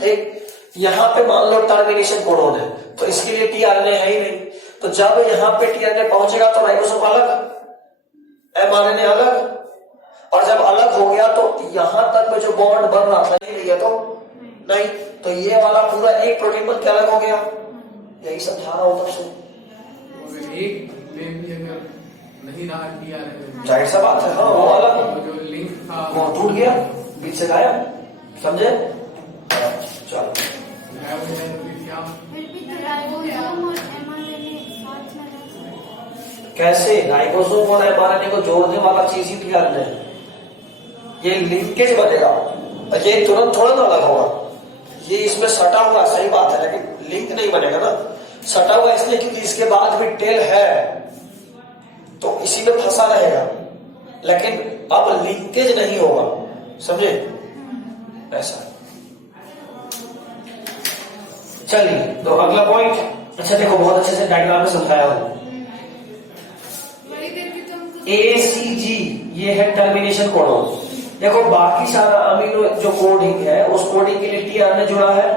ठीक। यहाँ पे मान लो टर्मिनेशन कोडोन है, तो इसके लिए टीआरएनए है ही नहीं, तो जब यहाँ पे टीआरएनए पहुंचेगा तो राइबोसोम अलग, एमआरएनए अलग, और जब अलग हो गया तो यहां तक में जो बॉन्ड बन रहा था नहीं है तो नहीं, तो ये वाला पूरा एक प्रोटीन बन के अलग हो गया। यही समझा रहा हूं तब से। अगर एक में भी अगर नहीं रहा टीआरएनए, जाहिर सा बात है, हाँ वो अलग, तो जो लिंक था वो टूट गया, बीच से गायब, समझे। चलो फिर भी तो राइबोसोम और एमआरएनए साथ में रहते हैं। कैसे राइबोसोम और एमआरएनए को जोड़ने वाला चीज ही टीआरएनए है, ये लिंकेज बनेगा, ये तुरंत थोड़ा ना अलग होगा, ये इसमें सटा हुआ, सही बात है, लेकिन लिंक नहीं बनेगा ना। सटा हुआ इसलिए क्योंकि इसके बाद भी टेल है तो इसी में फंसा रहेगा, लेकिन अब लिंकेज नहीं होगा, समझे ऐसा। चलिए तो अगला पॉइंट, अच्छा देखो बहुत अच्छे से डायग्राम में समझाया हूं। वही देर की तो हमको ACG ये है टर्मिनेशन कोडोन। देखो बाकी सारा अमीनो जो कोडिंग है उस कोडिंग के लिए टीआरएनए जुड़ा है,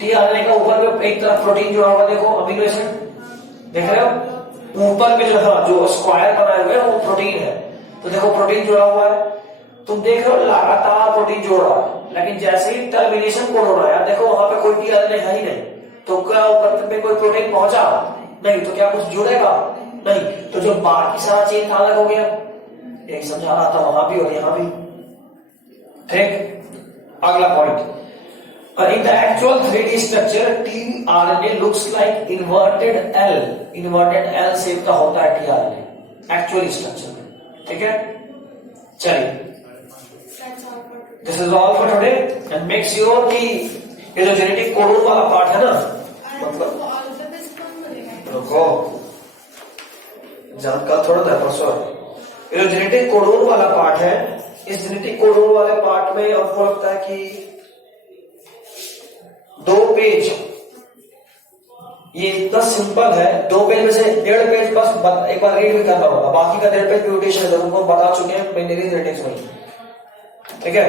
टीआरएनए का ऊपर में एक तरफ प्रोटीन जुड़ा हुआ, देखो अमीनो एसिड देख रहे हो, ऊपर में जो स्क्वायर बनाए हुए हैं वो प्रोटीन है, तो देखो प्रोटीन जुड़ा हुआ है, तुम देख रहे हो लगातार प्रोटीन जोड़ रहा है, लेकिन जैसे ही टर्मिनेशन कोडोन आया देखो वहां पे कोई टीआरएनए है ही नहीं, तो क्या ऊपर में कोई प्रोटीन पहुंचा नहीं, तो क्या कुछ जुड़ेगा नहीं, तो जो बाकी सारा चेन अलग हो गया। यही समझा रहा था वहां भी और यहां भी, ठीक। अगला point, in the actual 3D structure tRNA looks like inverted L shape का होता है tRNA एक्चुअल स्ट्रक्चर में, ठीक है। चलिए this is all for today and make sure कि ये जो जेनेटिक कोडोन वाला पार्ट है ना, मतलब ऑल द बेस्ट कौन बोलेगा? रुको एग्जाम का थोड़ा था परसों, ये जो जेनेटिक कोडोन वाला पार्ट है, इस जेनेटिक कोडोन वाले पार्ट में आपको लगता है कि 2 पेज, ये इतना सिंपल है, 2 पेज में से 1.5 पेज बस एक बार रीड भी करना होगा, बाकी का 1.5 पेज म्यूटेशन है, तुमको बता चुके हैं बाइनरी जेनेटिक्स में, ठीक है।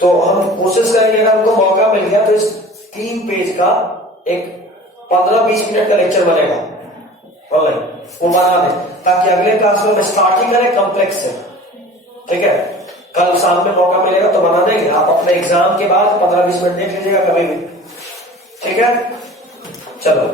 तो हम कोशिश करेंगे अगर हमको मौका मिल गया तो इस 3 पेज का एक 15-20 मिनट का लेक्चर बनेगा ऑनलाइन, वो बना दें ताकि अगले क्लास में स्टार्टिंग करें कॉम्प्लेक्स से, ठीक है। कल शाम में मौका मिलेगा तो बना देंगे, आप अपने एग्जाम के बाद 15-20 मिनट देख लीजिएगा कभी भी, ठीक है। चलो